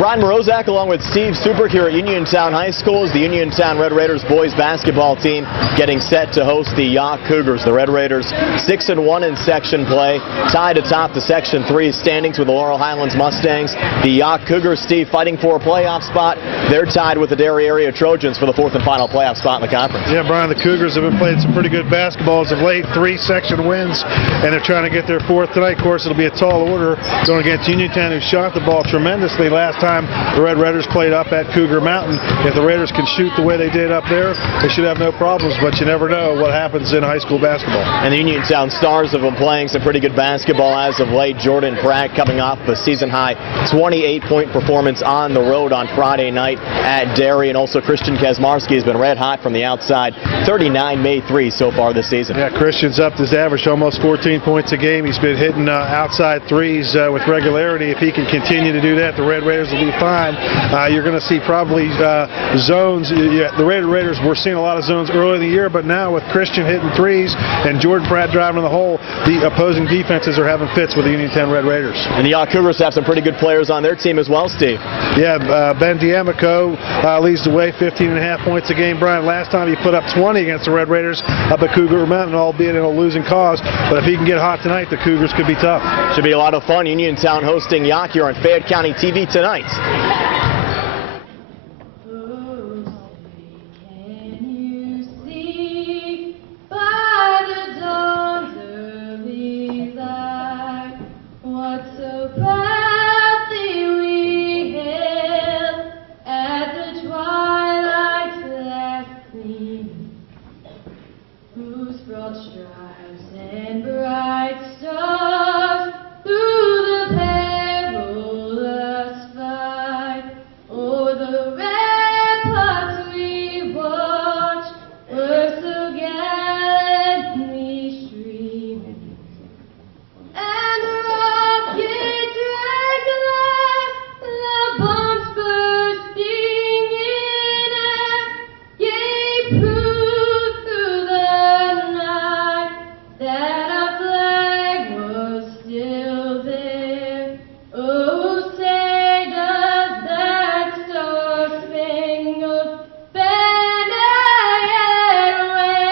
Brian Morozak along with Steve Super here at Uniontown High School as the Uniontown Red Raiders boys basketball team getting set to host the Yough Cougars. The Red Raiders 6-1 in section play, tied atop the Section 3 standings with the Laurel Highlands Mustangs. The Yough Cougars, Steve, fighting for a playoff spot. They're tied with the Derry area Trojans for the fourth and final playoff spot in the conference. Yeah, Brian, the Cougars have been playing some pretty good basketball as of late. 3 section wins, and they're trying to get their fourth tonight. Of course, it'll be a tall order going against Uniontown, who shot the ball tremendously last time the Red Raiders played up at Cougar Mountain. If the Raiders can shoot the way they did up there, they should have no problems, but you never know what happens in high school basketball. And the Uniontown Stars have been playing some pretty good basketball as of late. Jordan Pratt coming off a season-high 28-point performance on the road on Friday night at Derry, and also Christian Kazmarski has been red hot from the outside. 39 made threes so far this season. Yeah, Christian's upped his average to almost 14 points a game. He's been hitting outside threes with regularity. If he can continue to do that, the Red Raiders will be fine. You're going to see probably zones. The Raiders were seeing a lot of zones early in the year, but now with Christian hitting threes and Jordan Pratt driving the hole, the opposing defenses are having fits with the Uniontown Red Raiders. And the Yough Cougars have some pretty good players on their team as well, Steve. Yeah, Ben D'Amico leads the way, 15.5 points a game. Brian, last time he put up 20 against the Red Raiders up at Cougar Mountain, albeit in a losing cause. But if he can get hot tonight, the Cougars could be tough. Should be a lot of fun. Uniontown hosting Yough here on Fayette County TV tonight. Stripes and bright stars through the perilous fight, o'er the ramparts we watched were so gallantly streaming, and the rockets regular, the bombs bursting in air, gave proof through the that our flag was still there. Oh, say does that star-spangled banner yet wave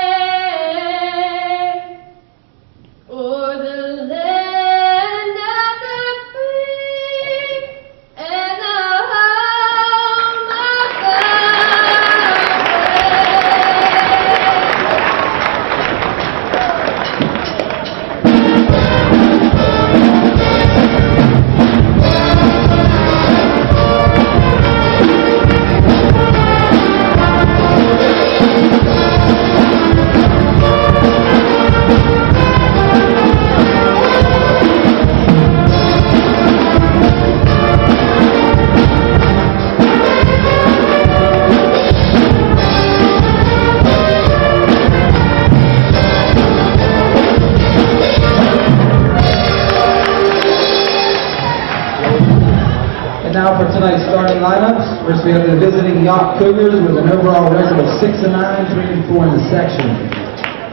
o'er the land of the free and the home of the Now for tonight's starting lineups. First we have the visiting Yough Cougars with an overall record of 6-9, 3-4 in the section.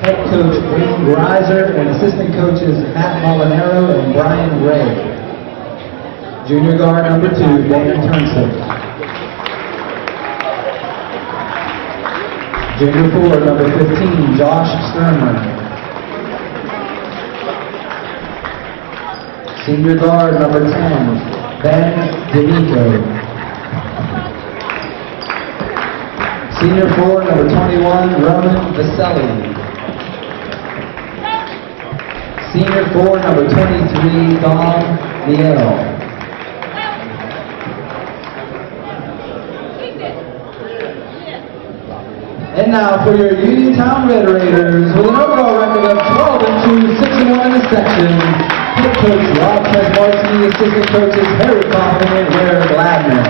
Head coach Wayne Greiser and assistant coaches Matt Molinaro and Brian Ray. Junior guard number 2, Dana Turnson. Junior forward number 15, Josh Sternman. Senior guard number 10, Ben D'Amico. Senior forward number 21, Roman Vaselli. Senior forward number 23, Don Niel. And now for your Uniontown Red Raiders with an overall record of 12-2, 6-1 in the section. Head coach Rob Kazmarski, assistant coaches Harry Kaufman and Ware Gladner.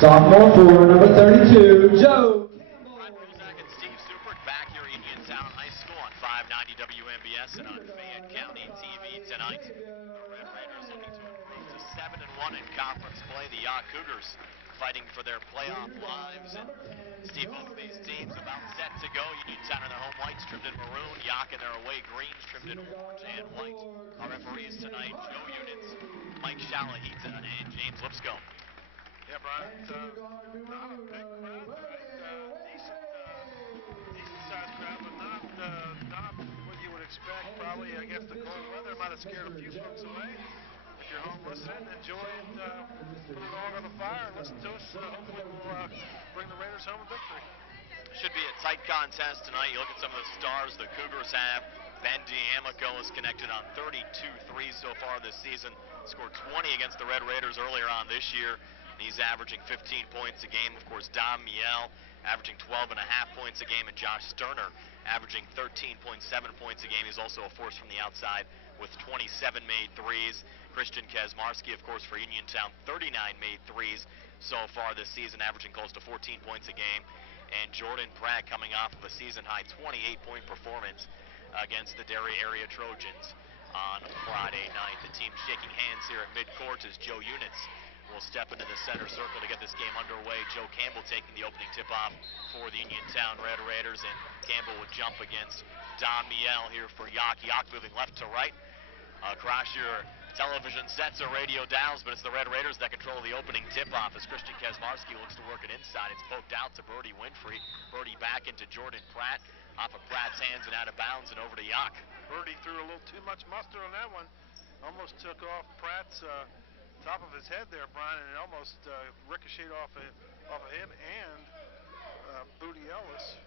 Sophomore forward number 32, Joe Campbell. Brian Morozak and Steve Super back here at Uniontown High School on 590 WMBS and on Fayette County TV tonight. The Red Raiders looking to improve to 7-1 in conference play. The Yough Cougars fighting for their playoff lives. And Steve, both of these teams about set to go. Uniontown in their home whites trimmed in maroon. Yough in their away greens trimmed in orange and white. Our referees tonight, Joe Units, Mike Shalahita, and James Lipscomb. Yeah, Brian, not a big crowd tonight. Decent sized crowd, but not what you would expect. Probably, I guess, the cold weather might have scared a few folks away. If you're home listening, enjoy it, put a log on the fire, and listen to us. Hopefully we'll bring the Raiders home a victory. Should be a tight contest tonight. You look at some of the stars the Cougars have. Ben D'Amico has connected on 32 threes so far this season. Scored 20 against the Red Raiders earlier on this year. And he's averaging 15 points a game. Of course, Dom Miel averaging 12.5 points a game, and Josh Sterner averaging 13.7 points a game. He's also a force from the outside with 27 made threes. Christian Kazmarski, of course, for Uniontown, 39 made threes so far this season, averaging close to 14 points a game. And Jordan Pratt coming off of a season-high 28-point performance against the Derry area Trojans on Friday night. The team shaking hands here at midcourt as Joe Units will step into the center circle to get this game underway. Joe Campbell taking the opening tip-off for the Uniontown Red Raiders, and Campbell would jump against Dom Miel here for Yough. Yough moving left to right. Across your television sets or radio dials, but it's the Red Raiders that control the opening tip-off as Christian Kazmarski looks to work it inside. It's poked out to Brody Winfrey. Brody back into Jordan Pratt. Off of Pratt's hands and out of bounds and over to Yough. Brody threw a little too much mustard on that one. Almost took off Pratt's top of his head there, Brian, and it almost ricocheted off of him and Booty Ellis.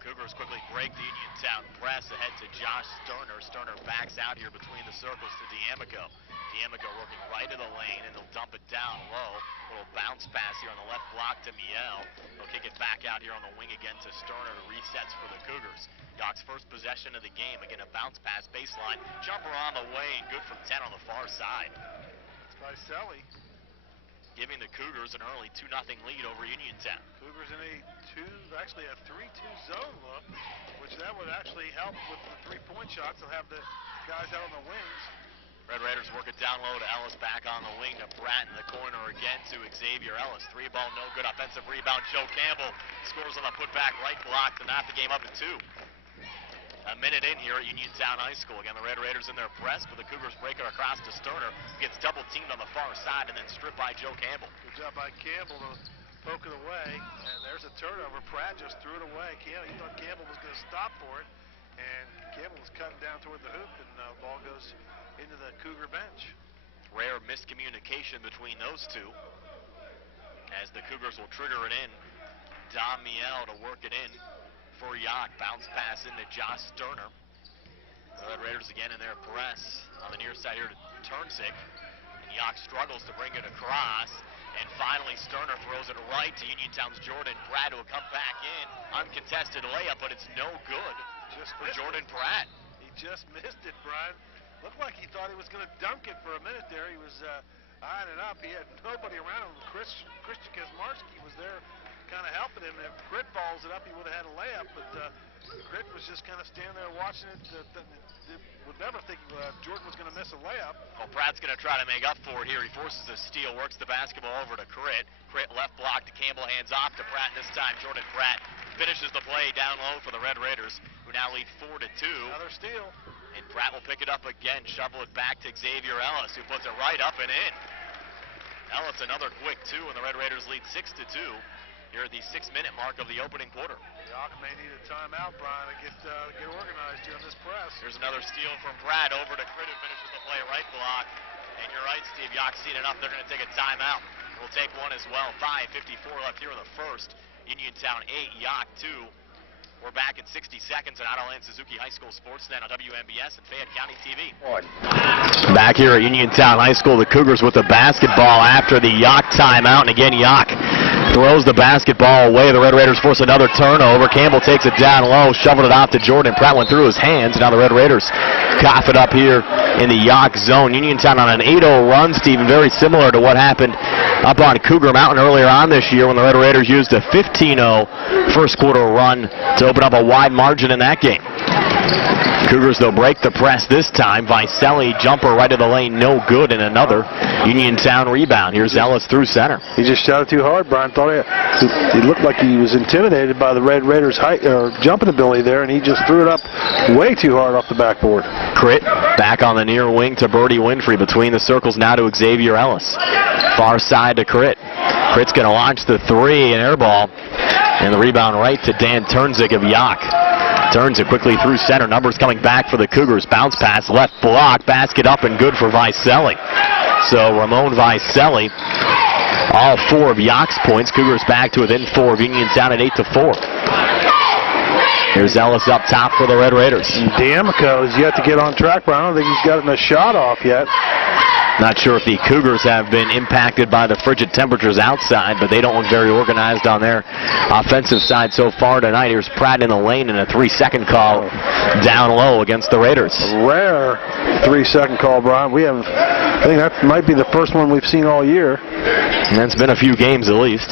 Cougars quickly break the Uniontown press ahead to Josh Sterner. Sterner backs out here between the circles to D'Amico. D'Amico working right of the lane, and they'll dump it down low. Little bounce pass here on the left block to Miel. They'll kick it back out here on the wing again to Sterner to resets for the Cougars. Youg's first possession of the game. Again, a bounce pass baseline. Jumper on the way, and good from 10 on the far side. It's by Selly, giving the Cougars an early 2-0 lead over Uniontown. Cougars in a 3-2 zone look, which that would actually help with the three-point shots. They'll have the guys out on the wings. Red Raiders work it down low to Ellis, back on the wing to Pratt in the corner again to Xavier Ellis. Three ball, no good. Offensive rebound. Joe Campbell scores on the putback right block to knock the game up at 2. A minute in here at Uniontown High School. Again, the Red Raiders in their press, but the Cougars break it across to Sterner, who gets double-teamed on the far side and then stripped by Joe Campbell. Good job by Campbell to poke it away, and there's a turnover. Pratt just threw it away. He thought Campbell was going to stop for it, and Campbell was cutting down toward the hoop, and the ball goes into the Cougar bench. Rare miscommunication between those two as the Cougars will trigger it in. Dom Miel to work it in for Yough. Bounce pass into Josh Sterner. The Red Raiders again in their press on the near side here to Turnsick. And Yough struggles to bring it across. And finally Sterner throws it right to Uniontown's Jordan Pratt, who will come back in. Uncontested layup, but it's no good for Jordan Pratt. He just missed it, Brian. Looked like he thought he was going to dunk it for a minute there. He was eyeing it up. He had nobody around him. Christian Kazmarski was there kind of helping him. If Grit balls it up, he would have had a layup, but Grit was just kind of standing there watching it. Would never think Jordan was going to miss a layup. Well, Pratt's going to try to make up for it here. He forces a steal, works the basketball over to Crit. Crit left block to Campbell, hands off to Pratt. This time Jordan Pratt finishes the play down low for the Red Raiders, who now lead 4-2. Another steal. And Pratt will pick it up again, shovel it back to Xavier Ellis, who puts it right up and in. Ellis another quick 2, and the Red Raiders lead 6-2 here at the 6-minute mark of the opening quarter. Yough may need a timeout, Brian, to get organized here on this press. Here's another steal from Pratt over to Crit, who finishes the play right block. And you're right, Steve, Yough's seen enough. They're going to take a timeout. We'll take one as well. 5:54 left here in the first. Uniontown 8, Yough 2. We're back in 60 seconds on Otto Suzuki High School Sportsnet on WMBS and Fayette County TV. Back here at Uniontown High School, the Cougars with the basketball after the Yough timeout. And again, Yough throws the basketball away. The Red Raiders force another turnover. Campbell takes it down low, shoveled it off to Jordan. Pratt went through his hands. Now the Red Raiders cough it up here in the Yough zone. Uniontown on an 8-0 run, Stephen, very similar to what happened up on Cougar Mountain earlier on this year when the Red Raiders used a 15-0 first quarter run to open up a wide margin in that game. Cougars, they'll break the press this time. Vicelli, jumper right of the lane, no good, and another Uniontown rebound. Here's Ellis through center. He just shot it too hard, Brian. Thought he looked like he was intimidated by the Red Raiders' height or jumping ability there, and he just threw it up way too hard off the backboard. Crit back on the near wing to Birdie Winfrey. Between the circles now to Xavier Ellis. Far side to Crit. Crit's going to launch the three, and air ball. And the rebound right to Dan Turnzik of Yough. Turnzik quickly through center. Numbers coming back for the Cougars. Bounce pass, left block. Basket up and good for Vicelli. So Ramon Vicelli, all 4 of Yough's points. Cougars back to within 4 of Uniontown at 8-4. Here's Ellis up top for the Red Raiders. D'Amico is yet to get on track, but I don't think he's gotten a shot off yet. Not sure if the Cougars have been impacted by the frigid temperatures outside, but they don't look very organized on their offensive side so far tonight. Here's Pratt in the lane and a 3-second call down low against the Raiders. A rare 3-second call, Brian. I think that might be the first one we've seen all year. And that's been a few games at least.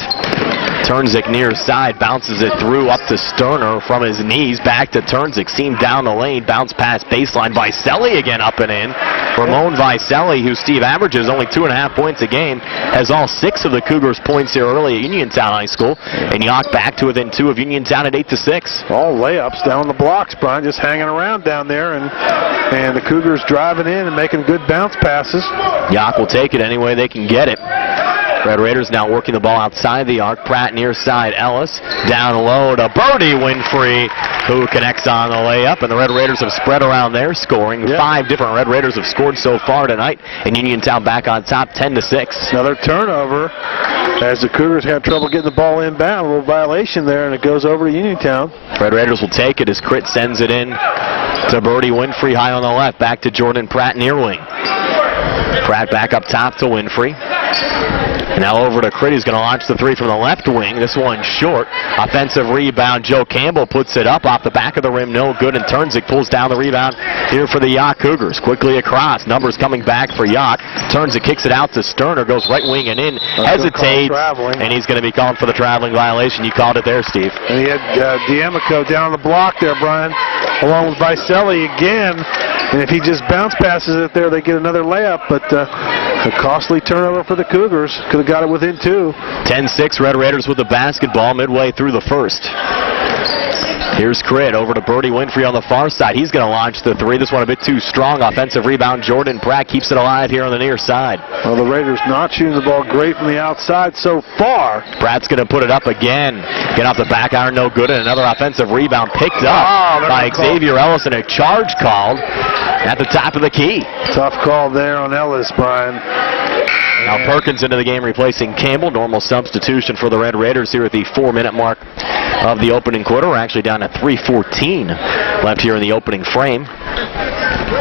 Turnzik near side, bounces it through up to Sterner from his knees, back to Turnzik, seam down the lane, bounce past baseline. Vicelli again up and in. Ramon Vicelli, who Steve averages only 2.5 points a game, has all 6 of the Cougars' points here early at Uniontown High School. And Yough back to within 2 of Uniontown at 8-6. All layups down the blocks, Brian, just hanging around down there, and the Cougars driving in and making good bounce passes. Yough will take it any way they can get it. Red Raiders now working the ball outside the arc. Pratt near side. Ellis down low to Birdie Winfrey, who connects on the layup. And the Red Raiders have spread around their scoring. Yep. 5 different Red Raiders have scored so far tonight. And Uniontown back on top 10-6. Another turnover as the Cougars had trouble getting the ball inbound. A little violation there, and it goes over to Uniontown. Red Raiders will take it as Crit sends it in to Birdie Winfrey high on the left. Back to Jordan Pratt near wing. Pratt back up top to Winfrey. Now over to Crit, who's going to launch the three from the left wing. This one short. Offensive rebound. Joe Campbell puts it up off the back of the rim. No good. And Turnzik pulls down the rebound here for the Yough Cougars. Quickly across. Numbers coming back for Yough. Turnzik kicks it out to Sterner. Goes right wing and in. Hesitates. And he's going to be calling for the traveling violation. You called it there, Steve. And he had D'Amico down the block there, Brian, along with Vicelli again. And if he just bounce passes it there, they get another layup. But a costly turnover for the Cougars. Could have got it within 2. 10-6 Red Raiders with the basketball midway through the first. Here's Crit over to Birdie Winfrey on the far side. He's going to launch the three. This one a bit too strong. Offensive rebound. Jordan Pratt keeps it alive here on the near side. Well, the Raiders not shooting the ball great from the outside so far. Pratt's going to put it up again. Get off the back iron, no good. And another offensive rebound picked up by Xavier Ellis, and a charge called at the top of the key. Tough call there on Ellis, Brian. Now Perkins into the game replacing Campbell. Normal substitution for the Red Raiders here at the 4-minute mark of the opening quarter. We're actually down to 3:14 left here in the opening frame.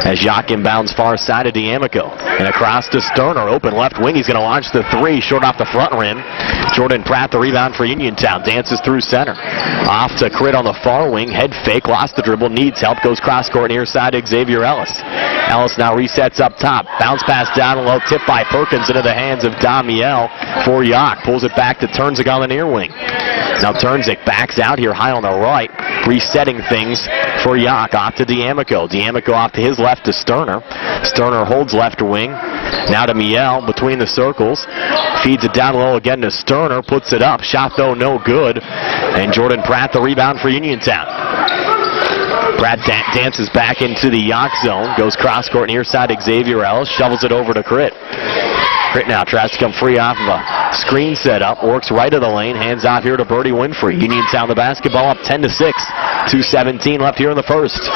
As Yough inbounds far side of D'Amico. And across to Sterner. Open left wing. He's going to launch the three. Short off the front rim. Jordan Pratt the rebound for Uniontown. Dances through center. Off to Crit on the far wing. Head fake. Lost the dribble. Needs help. Goes cross court near side to Xavier Ellis. Ellis now resets up top. Bounce pass down low. Tipped by Perkins into the hands of Damiel for Yough. Pulls it back to Turnzik on the near wing. Now Turnzik backs out here high on the right. Resetting things for Yough. Off to D'Amico. D'Amico off to his left to Sterner. Sterner holds left wing. Now to Miel between the circles. Feeds it down low again to Sterner. Puts it up. Shot though no good. And Jordan Pratt the rebound for Uniontown. Pratt dances back into the Yough zone. Goes cross court near side to Xavier Ellis. Shovels it over to Crit. Crit now tries to come free off of a screen setup. Works right of the lane. Hands off here to Birdie Winfrey. Uniontown the basketball up 10-6. 2:17 left here in the first.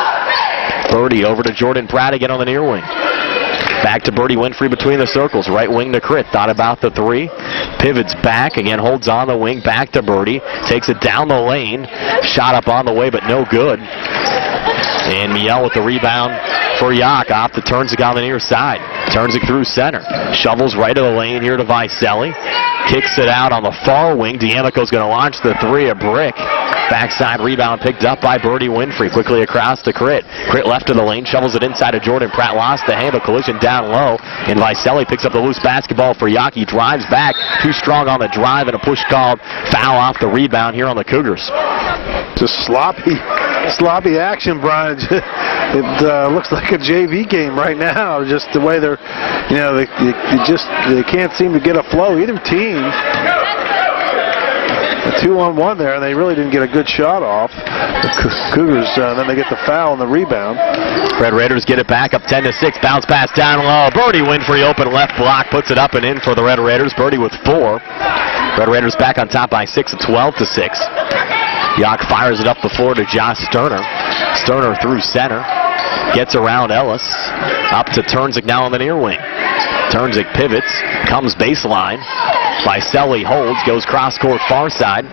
Birdie over to Jordan Pratt again on the near wing. Back to Birdie Winfrey between the circles. Right wing to Crit. Thought about the three. Pivots back. Again holds on the wing. Back to Birdie. Takes it down the lane. Shot up on the way but no good. And Miel with the rebound for Yough. Off to Turnzik on the near side. Turnzik through center. Shovels right of the lane here to Vicelli. Kicks it out on the far wing. D'Amico's going to launch the three. A brick. Backside rebound picked up by Birdie Winfrey. Quickly across to Crit. Crit left of the lane. Shovels it inside of Jordan Pratt. Lost the handle. Collision down low. And Vicelli picks up the loose basketball for Yough. He drives back. Too strong on the drive. And a push called. Foul off the rebound here on the Cougars. Just sloppy sloppy action, Brian. It looks like a JV game right now. Just the way they're, they can't seem to get a flow. Either team. A 2-on-1 there, and they really didn't get a good shot off. The Cougars, then they get the foul and the rebound. Red Raiders get it back up 10-6. Bounce pass down low. Birdie Winfrey open left block, puts it up and in for the Red Raiders. Birdie with 4. Red Raiders back on top by 6 at 12-6. Yough fires it up the floor to Josh Sterner. Sterner through center. Gets around Ellis. Up to Turnzik now on the near wing. Turnzik pivots. Comes baseline. Vicelli holds. Goes cross court far side.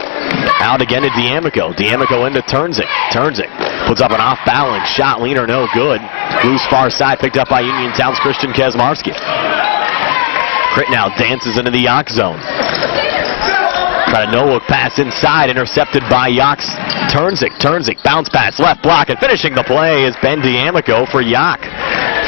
Out again to D'Amico. D'Amico into Turnzik. Turnzik puts up an off balance shot. Leaner no good. Loose far side picked up by Uniontown's Christian Kazmarski. Crit now dances into the Yough zone. Got a no-look pass inside, intercepted by Yough's Turnzik. Turnzik, bounce pass, left block, and finishing the play is Ben D'Amico for Yough.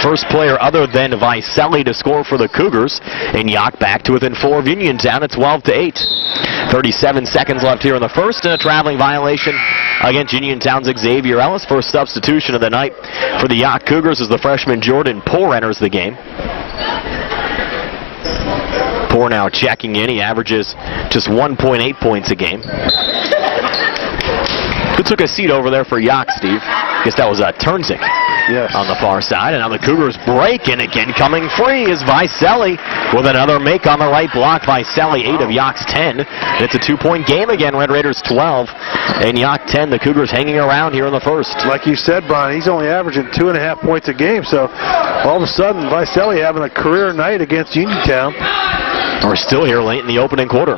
First player other than Vicelli to score for the Cougars, and Yough back to within 4 of Uniontown at 12-8. 37 seconds left here in the first, and a traveling violation against Uniontown's Xavier Ellis. First substitution of the night for the Yough Cougars as the freshman Jordan Poore enters the game. Poore now checking in. He averages just 1.8 points a game. Who took a seat over there for Yough, Steve? I guess that was Turnzik. Yes. On the far side, and now the Cougars break, and again coming free is Vicelli with another make on the right block. Vicelli 8 of Yough's 10. And it's a 2-point game again. Red Raiders 12 and Yough 10. The Cougars hanging around here in the first. Like you said, Brian, he's only averaging 2.5 points a game, so all of a sudden Vicelli having a career night against Uniontown. We're still here late in the opening quarter.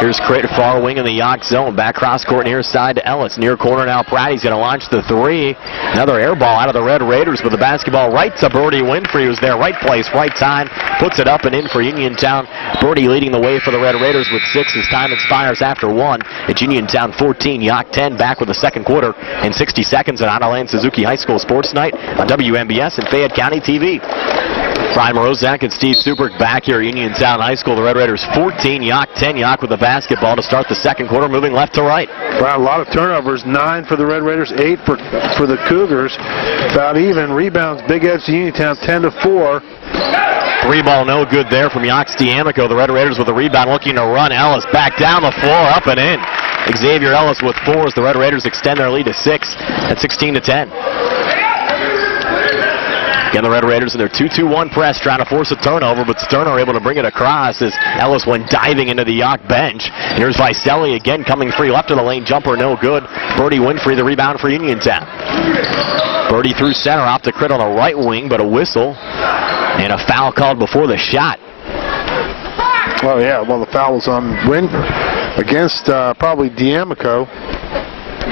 Here's Crit, far wing in the Yough zone. Back cross court near side to Ellis. Near corner now Pratt. He's going to launch the 3. Another air ball out of the Red Raiders, but the basketball right to Birdie Winfrey, who's there. Right place, right time. Puts it up and in for Uniontown. Birdie leading the way for the Red Raiders with 6 as time expires after 1. It's Uniontown 14, Yough 10. Back with the second quarter in 60 seconds at Honolulu Suzuki High School Sports Night on WMBS and Fayette County TV. Brian Morozak and Steve Subrick back here at Uniontown High School. The Red Raiders 14, Yough 10. Yough with the basketball to start the second quarter, moving left to right. Brian, a lot of turnovers, 9 for the Red Raiders, 8 for the Cougars. About even. Rebounds, big edge to Uniontown, 10-4. 3-ball no good there from Yough's D'Amico. The Red Raiders with the rebound looking to run. Ellis back down the floor, up and in. Xavier Ellis with 4 as the Red Raiders extend their lead to 6 at 16-10. Again, the Red Raiders in their 2-2-1 press trying to force a turnover, but Sterner able to bring it across as Ellis went diving into the Yough bench. And here's Vicelli again coming free. Left of the lane jumper, no good. Birdie Winfrey the rebound for Uniontown. Birdie through center, off to Crit on the right wing, but a whistle and a foul called before the shot. Oh, yeah, well, the foul was on against probably D'Amico,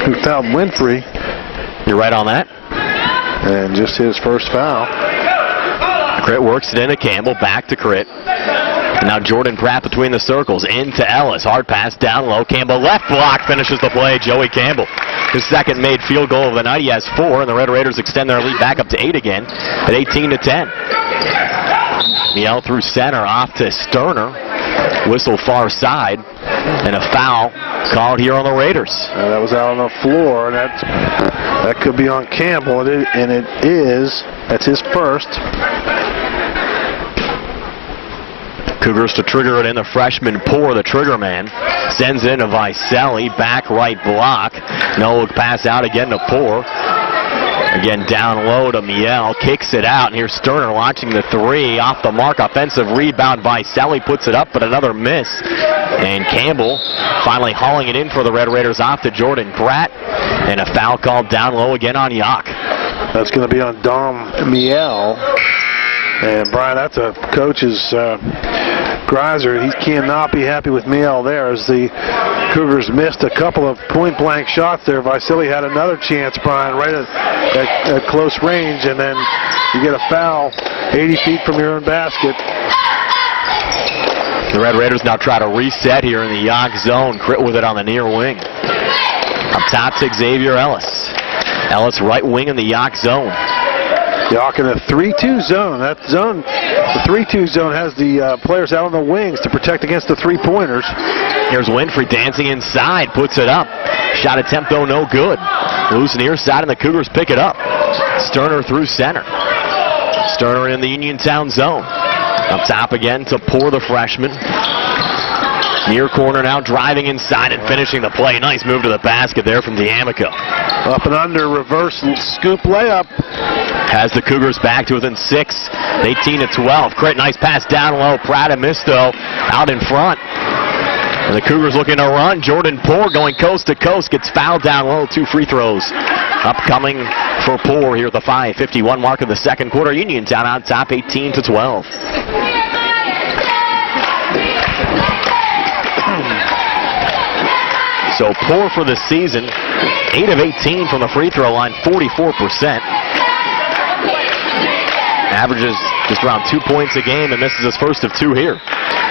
who fouled Winfrey. You're right on that. And just his first foul. Crit works it into Campbell, back to Crit. And now Jordan Pratt between the circles, into Ellis. Hard pass down low. Campbell left block, finishes the play. Joey Campbell. His second made field goal of the night. He has 4, and the Red Raiders extend their lead back up to 8 again at 18-10. Miel through center, off to Sterner. Whistle far side, and a foul called here on the Raiders. That was out on the floor, and that could be on Campbell, and it is. That's his first. Cougars to trigger it in. The freshman Poore, the trigger man, sends it into Vicelli. Back right block. No look pass out again to Poore. Again down low to Miel. Kicks it out. And here's Sterner launching the 3. Off the mark. Offensive rebound. Vicelli puts it up, but another miss. And Campbell finally hauling it in for the Red Raiders off to Jordan Pratt. And a foul called down low again on Yough. That's going to be on Dom Miel. And Brian, that's a coach's Greiser. He cannot be happy with Miel there as the Cougars missed a couple of point-blank shots there. Vicelli had another chance, Brian, right at close range, and then you get a foul 80 feet from your own basket. The Red Raiders now try to reset here in the Yough zone. Crit with it on the near wing. Up top to Xavier Ellis. Ellis right wing in the Yough zone. Yough in a 3-2 zone. That zone The 3-2 zone has the players out on the wings to protect against the three-pointers. Here's Winfrey dancing inside, puts it up. Shot attempt, though, no good. Loose near side, and the Cougars pick it up. Sterner through center. Sterner in the Uniontown zone. Up top again to Poor, the freshman. Near corner now, driving inside and finishing the play. Nice move to the basket there from D'Amico. Up and under, reverse scoop layup. Has the Cougars back to within 6, 18-12. Crit, nice pass down low. Pratt missed, though, out in front. And the Cougars looking to run. Jordan Poor going coast to coast, gets fouled down low. 2 free throws upcoming for Poor here at the 5:51 mark of the second quarter. Uniontown on top, 18-12. So Poor for the season, 8 of 18 from the free throw line, 44%. Averages just around 2 points a game and misses his first of 2 here.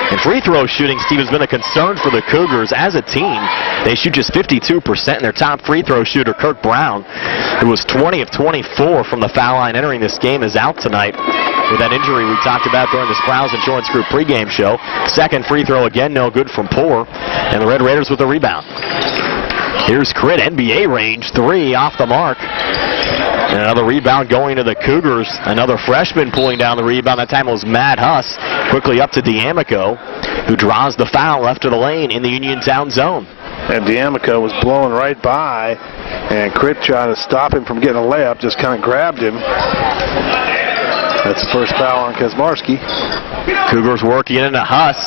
And free throw shooting, Steve, has been a concern for the Cougars as a team. They shoot just 52%, and their top free throw shooter, Kirk Brown, who was 20 of 24 from the foul line entering this game, is out tonight with that injury we talked about during the Sprouse Insurance Group pregame show. Second free throw again, no good from Poor, and the Red Raiders with the rebound. Here's Crit, NBA range, 3 off the mark. And another rebound going to the Cougars. Another freshman pulling down the rebound. That time it was Matt Huss. Quickly up to D'Amico, who draws the foul left of the lane in the Uniontown zone. And D'Amico was blowing right by, and Crit trying to stop him from getting a layup, just kind of grabbed him. That's the first foul on Kaczmarski. Cougars working into Huss.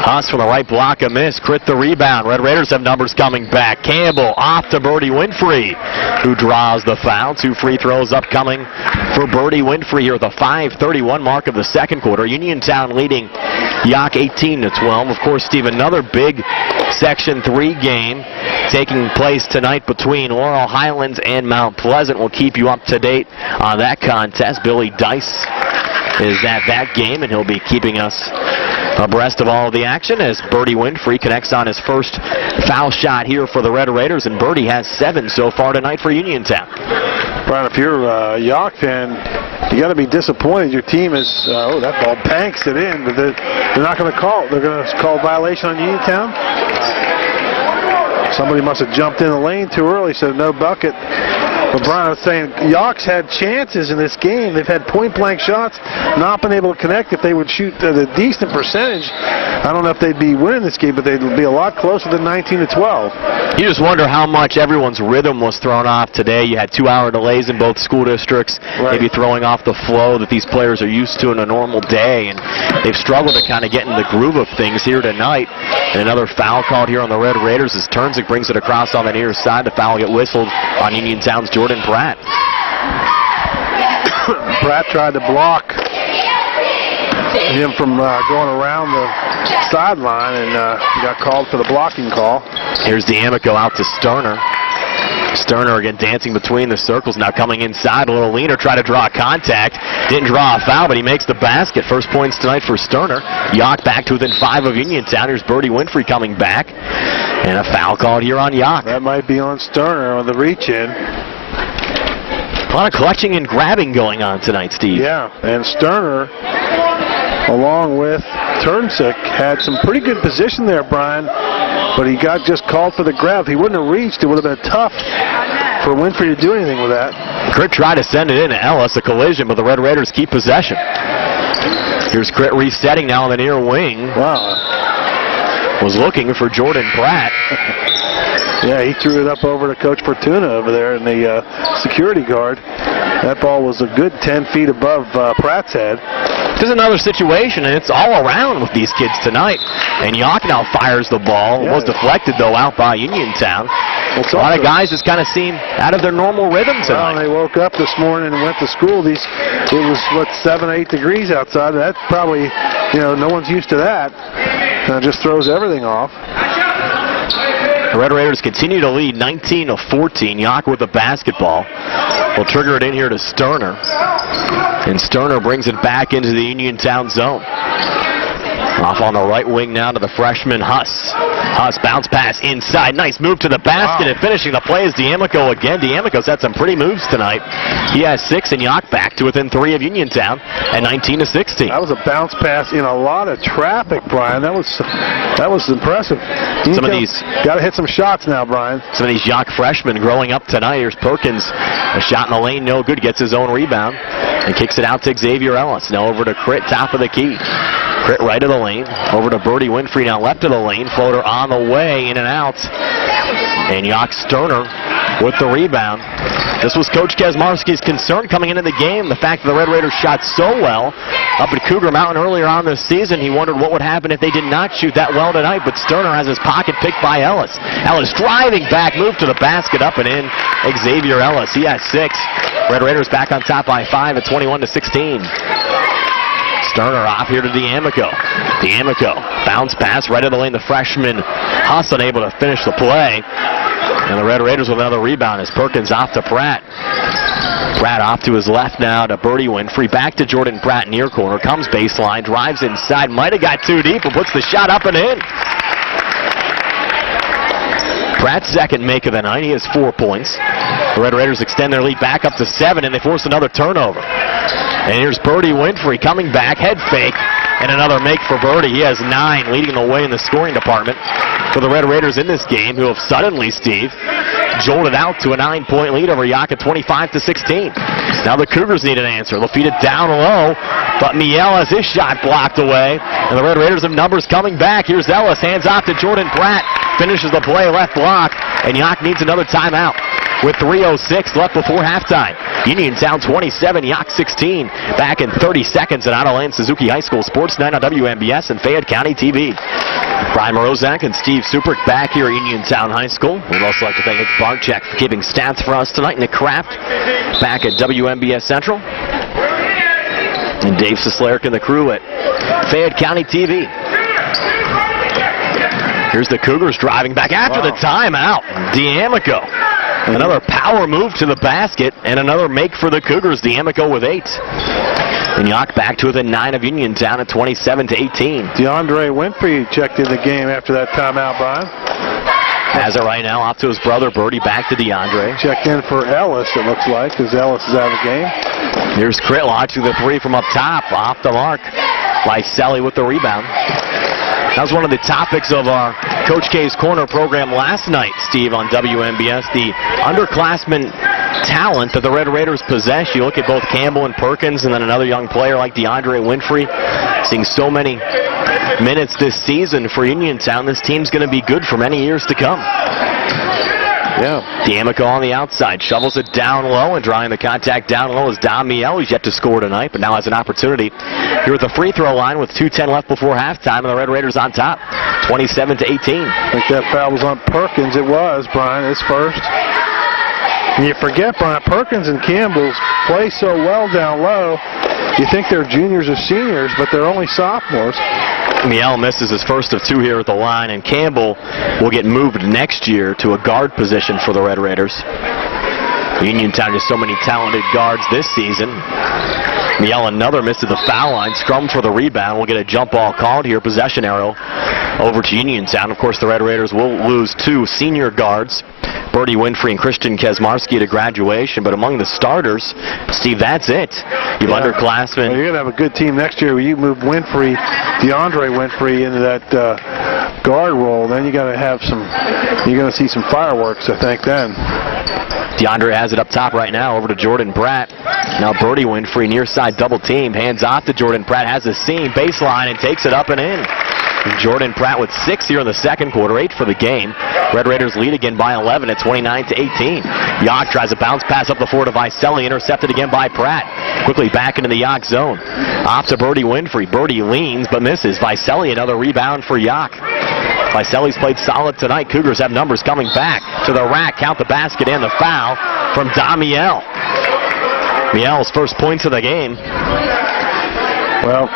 Huss from the right block, a miss. Crit the rebound. Red Raiders have numbers coming back. Campbell off to Birdie Winfrey, who draws the foul. 2 free throws upcoming for Birdie Winfrey here at the 5:31 mark of the second quarter. Uniontown leading Yough 18-12. Of course, Steve, another big Section 3 game taking place tonight between Laurel Highlands and Mount Pleasant. We'll keep you up to date on that contest. Billy Dice is at that game, and he'll be keeping us abreast of all of the action as Birdie Winfrey connects on his first foul shot here for the Red Raiders, and Birdie has 7 so far tonight for Uniontown. Brian, if you're a Yough fan, you got to be disappointed. Your team is, that ball banks it in, but they're not going to call it. They're going to call violation on Uniontown. Somebody must have jumped in the lane too early, so no bucket. But Brian was saying Yauch's had chances in this game. They've had point-blank shots, not been able to connect. If they would shoot at a decent percentage, I don't know if they'd be winning this game, but they'd be a lot closer than 19-12. You just wonder how much everyone's rhythm was thrown off today. You had 2-hour delays in both school districts, maybe throwing off the flow that these players are used to in a normal day, and they've struggled to kind of get in the groove of things here tonight. And another foul called here on the Red Raiders as Turnzik brings it across on the near side. The foul get whistled on Uniontown's Jordan Pratt. Pratt tried to block him from going around the sideline and got called for the blocking call. Here's D'Amico out to Sterner. Sterner again dancing between the circles, now coming inside a little leaner, try to draw a contact. Didn't draw a foul, but he makes the basket. First points tonight for Sterner. Yough back to within 5 of Uniontown. Here's Birdie Winfrey coming back. And a foul called here on Yough. That might be on Sterner on the reach-in. A lot of clutching and grabbing going on tonight, Steve. Yeah, and Sterner, along with Turnzik, had some pretty good position there, Brian, but he got just called for the grab. If he wouldn't have reached, it would have been tough for Winfrey to do anything with that. Crit tried to send it in to Ellis, a collision, but the Red Raiders keep possession. Here's Crit resetting now on the near wing. Wow. Was looking for Jordan Pratt. Yeah, he threw it up over to Coach Fortuna over there in the security guard. That ball was a good 10 feet above Pratt's head. This is another situation, and it's all around with these kids tonight. And Yough now fires the ball. It was deflected, though, out by Uniontown. A lot of guys just kind of seem out of their normal rhythm tonight. Well, they woke up this morning and went to school. It was, 7 or 8 degrees outside. That probably, no one's used to that. It just throws everything off. The Red Raiders continue to lead 19-14. Yough with the basketball. Will trigger it in here to Sterner. And Sterner brings it back into the Uniontown zone. Off on the right wing now to the freshman Huss. Huss bounce pass inside. Nice move to the basket, and finishing the play is D'Amico again. D'Amico's had some pretty moves tonight. He has 6, and Yough back to within 3 of Uniontown at 19-16. That was a bounce pass in a lot of traffic, Brian. That was impressive. Some of these got to hit some shots now, Brian. Some of these Yough freshmen growing up tonight. Here's Perkins, a shot in the lane, no good. Gets his own rebound and kicks it out to Xavier Ellis. Now over to Crit, top of the key. Crit right of the lane. Over to Birdie Winfrey, now left of the lane. Floater on the way, in and out. And Yough Sterner with the rebound. This was Coach Kaczmarski's concern coming into the game. The fact that the Red Raiders shot so well up at Cougar Mountain earlier on this season. He wondered what would happen if they did not shoot that well tonight. But Sterner has his pocket picked by Ellis. Ellis driving back, move to the basket, up and in. Xavier Ellis, he has 6. Red Raiders back on top by 5 at 21-16. Sterner off here to D'Amico. D'Amico, bounce pass right of the lane. The freshman Huss unable to finish the play. And the Red Raiders with another rebound as Perkins off to Pratt. Pratt off to his left now to Birdie Winfrey. Back to Jordan Pratt near corner. Comes baseline, drives inside. Might have got too deep, but puts the shot up and in. Pratt's second make of the night. He has 4 points. The Red Raiders extend their lead back up to 7, and they force another turnover. And here's Birdie Winfrey coming back, head fake, and another make for Birdie. He has 9, leading the way in the scoring department for the Red Raiders in this game, who have suddenly, Steve, jolted out to a 9-point lead over Yough at 25-16. Now the Cougars need an answer. They'll feed it down low, but Miel has his shot blocked away, and the Red Raiders have numbers coming back. Here's Ellis, hands off to Jordan Pratt, finishes the play, left block, and Yough needs another timeout with 3:06 left before halftime. Uniontown 27, Yough 16. Back in 30 seconds at Autoland Suzuki High School Sports 9 on WMBS and Fayette County TV. Brian Morozak and Steve Suprick back here at Uniontown High School. We'd also like to thank Nick Barczyk for keeping stats for us tonight. Nick Kraft back at WMBS Central. And Dave Sislerk and the crew at Fayette County TV. Here's the Cougars driving back after the timeout. D'Amico. Another power move to the basket and another make for the Cougars. D'Amico with 8. And Yough back to within 9 of Uniontown at 27-18. DeAndre Winfrey checked in the game after that timeout, Brian. As of right now, off to his brother Birdie, back to DeAndre. Checked in for Ellis, it looks like, because Ellis is out of the game. Here's Crit launching the 3 from up top, off the mark. Lyselli with the rebound. That was one of the topics of our Coach K's Corner program last night, Steve, on WMBS. The underclassmen talent that the Red Raiders possess. You look at both Campbell and Perkins, and then another young player like DeAndre Winfrey, seeing so many minutes this season for Uniontown. This team's going to be good for many years to come. Yeah. D'Amico on the outside, shovels it down low, and drawing the contact down low is Dom Miel, who's yet to score tonight, but now has an opportunity here at the free throw line with 2:10 left before halftime, and the Red Raiders on top, 27-18. I think that foul was on Perkins. It was, Brian, his first. And you forget, Brian, Perkins and Campbell's play so well down low. You think they're juniors or seniors, but they're only sophomores. Miel misses his first of 2 here at the line, and Campbell will get moved next year to a guard position for the Red Raiders. Uniontown just so many talented guards this season. Miel another miss at the foul line. Scrum for the rebound. We'll get a jump ball called here. Possession arrow over to Uniontown. Of course, the Red Raiders will lose 2 senior guards, Birdie Winfrey and Christian Kaczmarski, to graduation. But among the starters, Steve, that's it. You've underclassmen. Well, you're going to have a good team next year where you move Winfrey, DeAndre Winfrey, into that guard role. Then you're going to see some fireworks, I think, then. DeAndre has it up top right now, over to Jordan Pratt. Now Birdie Winfrey near side double team, hands off to Jordan Pratt, has a seam, baseline, and takes it up and in. And Jordan Pratt with 6 here in the second quarter, 8 for the game. Red Raiders lead again by 11 at 29-18. Yough tries a bounce pass up the floor to Lyselli, intercepted again by Pratt. Quickly back into the Yough zone. Off to Birdie Winfrey. Birdie leans but misses. Lyselli another rebound for Yough. Lyselli's played solid tonight. Cougars have numbers coming back to the rack. Count the basket and the foul from Dom Miel. Miel's first points of the game. Well,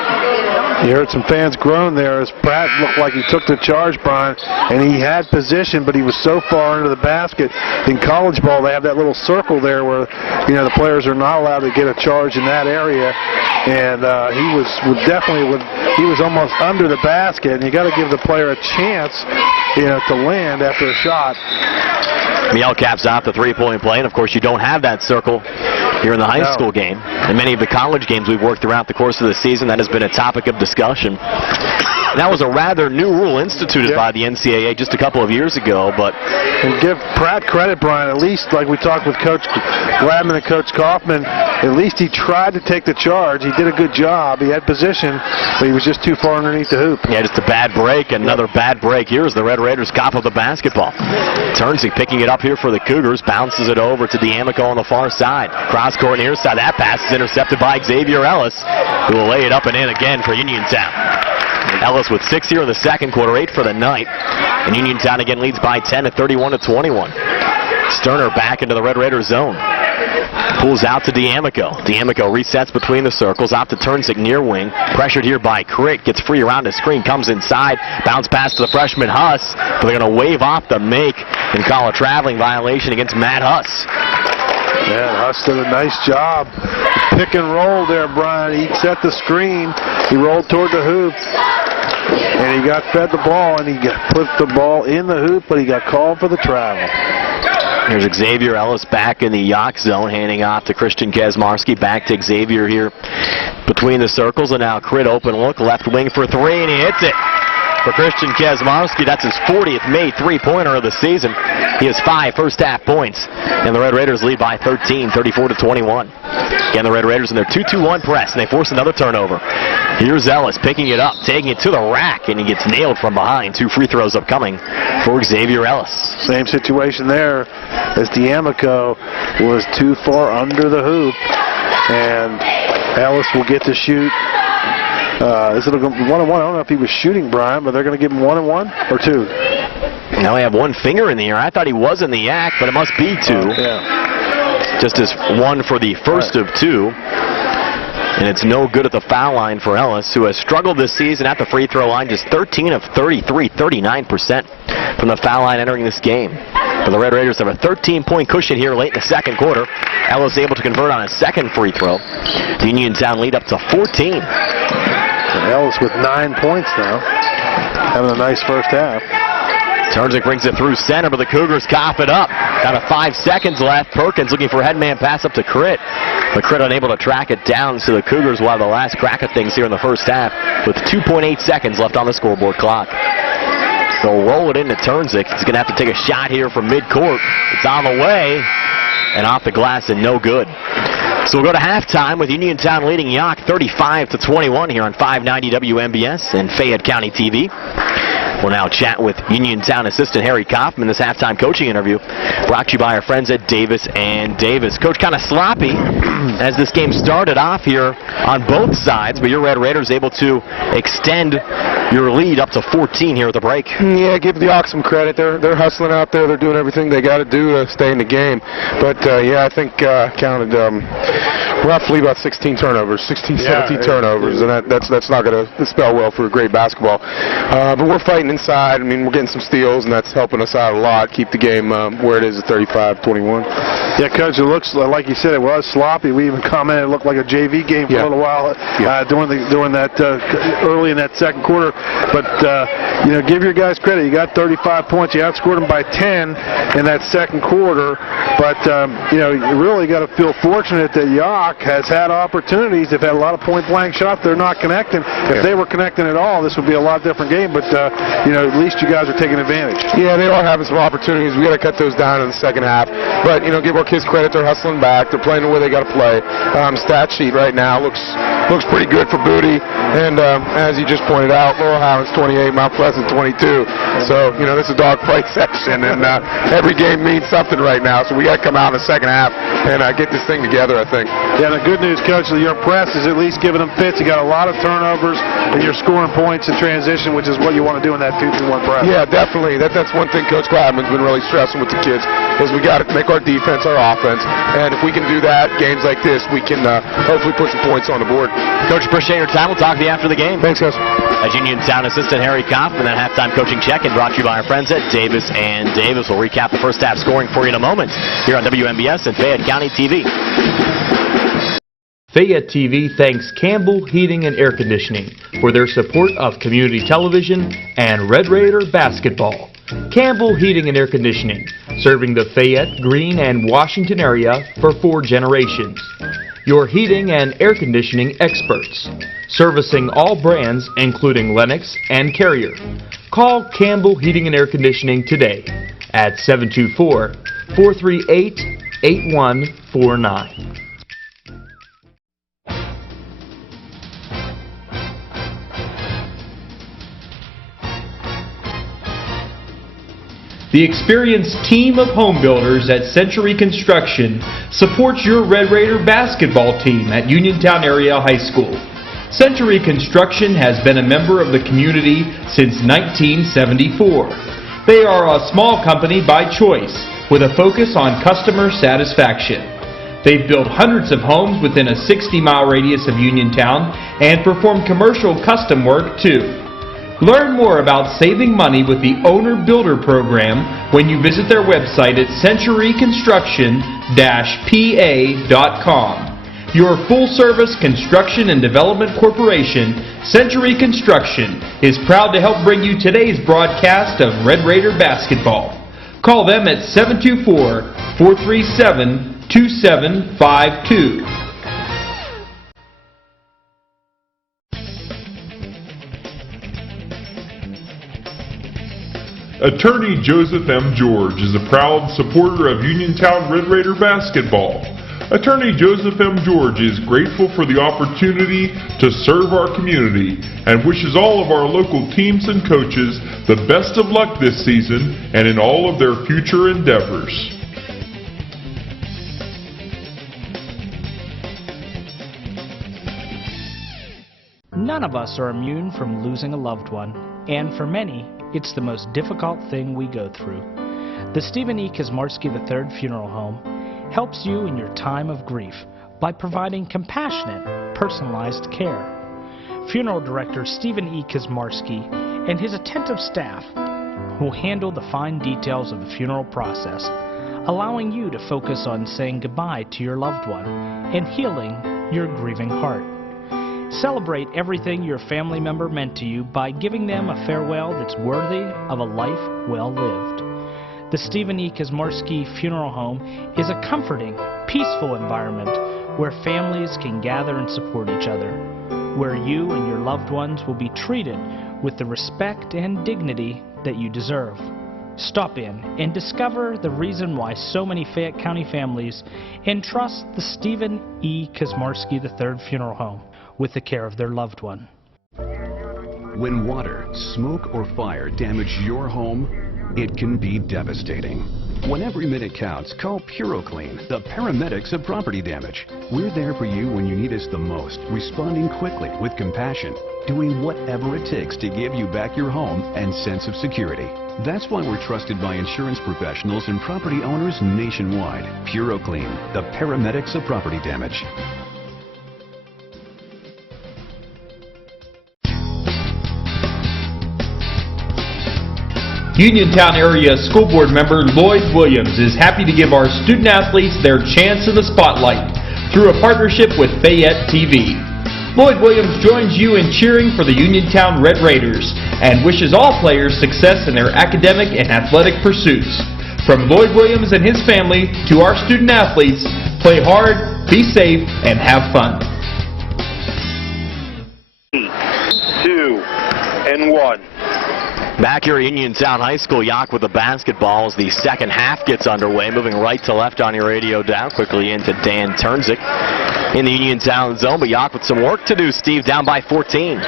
You heard some fans groan there as Pratt looked like he took the charge, Brian, and he had position, but he was so far into the basket. In college ball, they have that little circle there where, the players are not allowed to get a charge in that area, and he was almost under the basket, and you got to give the player a chance, to land after a shot. Miel caps off the three-point play, and of course you don't have that circle here in the high school game. In many of the college games we've worked throughout the course of the season, that has been a topic of discussion. That was a rather new rule instituted by the NCAA just a couple of years ago, but... And give Pratt credit, Brian, at least like we talked with Coach Gladman and Coach Kaufman, at least he tried to take the charge. He did a good job. He had position, but he was just too far underneath the hoop. Yeah, just a bad break, another bad break. Here's the Red Raiders cop of the basketball. Turnsey picking it up here for the Cougars, bounces it over to D'Amico on the far side. Cross court near side. That pass is intercepted by Xavier Ellis, who will lay it up and in again for Uniontown. Ellis with 6 here in the second quarter, 8 for the night. And Uniontown again leads by 10 at 31-21. Sterner back into the Red Raiders zone. Pulls out to D'Amico. D'Amico resets between the circles, out to Turnsick near wing. Pressured here by Crick. Gets free around the screen, comes inside. Bounce pass to the freshman Huss. But they're going to wave off the make and call a traveling violation against Matt Huss. Man, Huss did a nice job. Pick and roll there, Brian. He set the screen. He rolled toward the hoop. And he got fed the ball, and he put the ball in the hoop, but he got called for the travel. Here's Xavier Ellis back in the Yough zone, handing off to Christian Kazmarski. Back to Xavier here between the circles, and now Crit open look, left wing for three, and he hits it. For Christian Kazmarski, that's his 40th made three-pointer of the season. He has 5 first-half points, and the Red Raiders lead by 13, 34-21. Again, the Red Raiders in their 2-2-1 press, and they force another turnover. Here's Ellis picking it up, taking it to the rack, and he gets nailed from behind. 2 free throws upcoming for Xavier Ellis. Same situation there as D'Amico was too far under the hoop, and Ellis will get to shoot. Is it a 1-1? I don't know if he was shooting, Brian, but they're going to give him 1-1 or 2. Now they have one finger in the air. I thought he was in the act, but it must be 2. Yeah. Just as 1 for the first of 2. And it's no good at the foul line for Ellis, who has struggled this season at the free throw line, just 13 of 33, 39% from the foul line entering this game. But the Red Raiders have a 13-point cushion here late in the second quarter. Ellis able to convert on a second free throw. The Uniontown lead up to 14. And Ellis with 9 points now, having a nice first half. Turnsick brings it through center, but the Cougars cough it up. Down to 5 seconds left. Perkins looking for a headman pass up to Crit. But Crit unable to track it down, so the Cougars will have the last crack of things here in the first half with 2.8 seconds left on the scoreboard clock. They'll roll it into Turnsick. He's going to have to take a shot here from midcourt. It's on the way and off the glass and no good. So we'll go to halftime with Uniontown leading Yough 35-21 here on 590 WMBS and Fayette County TV. We'll now chat with Uniontown assistant Harry Kaufman. This halftime coaching interview brought to you by our friends at Davis and Davis. Coach, kind of sloppy as this game started off here on both sides, but your Red Raiders able to extend your lead up to 14 here at the break. Yeah, give the Yough some credit. They're hustling out there. They're doing everything they got to do to stay in the game. But, yeah, I think counted roughly about 16 turnovers, 16, 17 turnovers, and that's not going to spell well for great basketball. But we're fighting inside. I mean, we're getting some steals, and that's helping us out a lot. Keep the game where it is at 35-21. Yeah, Coach, it looks like you said it was sloppy. We even commented it looked like a JV game for a little while during that early in that second quarter. But give your guys credit. You got 35 points. You outscored them by 10 in that second quarter. But you really got to feel fortunate that Yough has had opportunities. They've had a lot of point-blank shots. They're not connecting. If they were connecting at all, this would be a lot different game. But at least you guys are taking advantage. Yeah, they are having some opportunities. We got to cut those down in the second half. But give our kids credit. They're hustling back. They're playing the way they got to play. Stat sheet right now looks pretty good for Booty. And as you just pointed out, Laurel Highlands 28, Mount Pleasant 22. So this is a dogfight section, and every game means something right now. So we got to come out in the second half and get this thing together, I think. Yeah, the good news, Coach, your press is at least giving them fits. You got a lot of turnovers, and you're scoring points in transition, which is what you want to do in that 2-2-1 press. Yeah, definitely. That's one thing Coach Gladman's been really stressing with the kids is we got to make our defense our offense, and if we can do that, games like this, we can hopefully put some points on the board. Coach, appreciate your time. We'll talk to you after the game. Thanks, guys. As Uniontown assistant Harry Kopp, and that halftime coaching check-in brought to you by our friends at Davis & Davis. We'll recap the first half scoring for you in a moment here on WMBS and Fayette County TV. Fayette TV thanks Campbell Heating and Air Conditioning for their support of community television and Red Raider basketball. Campbell Heating and Air Conditioning, serving the Fayette, Greene, and Washington area for 4 generations. Your heating and air conditioning experts, servicing all brands including Lennox and Carrier. Call Campbell Heating and Air Conditioning today at 724-438-8149. The experienced team of home builders at Century Construction supports your Red Raider basketball team at Uniontown Area High School. Century Construction has been a member of the community since 1974. They are a small company by choice with a focus on customer satisfaction. They've built hundreds of homes within a 60-mile radius of Uniontown and perform commercial custom work too. Learn more about saving money with the Owner-Builder Program when you visit their website at centuryconstruction-pa.com. Your full-service construction and development corporation, Century Construction, is proud to help bring you today's broadcast of Red Raider basketball. Call them at 724-437-2752. Attorney Joseph M. George is a proud supporter of Uniontown Red Raider basketball. Attorney Joseph M. George is grateful for the opportunity to serve our community and wishes all of our local teams and coaches the best of luck this season and in all of their future endeavors. None of us are immune from losing a loved one, and for many, it's the most difficult thing we go through. The Stephen E. Kazmarski III Funeral Home helps you in your time of grief by providing compassionate, personalized care. Funeral Director Stephen E. Kazmarski and his attentive staff will handle the fine details of the funeral process, allowing you to focus on saying goodbye to your loved one and healing your grieving heart. Celebrate everything your family member meant to you by giving them a farewell that's worthy of a life well lived. The Stephen E. Kazmarski Funeral Home is a comforting, peaceful environment where families can gather and support each other, where you and your loved ones will be treated with the respect and dignity that you deserve. Stop in and discover the reason why so many Fayette County families entrust the Stephen E. Kazmarski III Funeral Home with the care of their loved one. When water, smoke, or fire damage your home, it can be devastating. When every minute counts, call PuroClean, the paramedics of property damage. We're there for you when you need us the most, responding quickly with compassion, doing whatever it takes to give you back your home and sense of security. That's why we're trusted by insurance professionals and property owners nationwide. PuroClean, the paramedics of property damage. Uniontown Area School Board member Lloyd Williams is happy to give our student athletes their chance in the spotlight through a partnership with Fayette TV. Lloyd Williams joins you in cheering for the Uniontown Red Raiders and wishes all players success in their academic and athletic pursuits. From Lloyd Williams and his family to our student athletes, play hard, be safe, and have fun. 2 and 1. Back here at Uniontown High School, Yough with the basketball as the second half gets underway. Moving right to left on your radio down. Quickly into Dan Turnzik in the Uniontown zone. But Yough with some work to do, Steve, down by 14.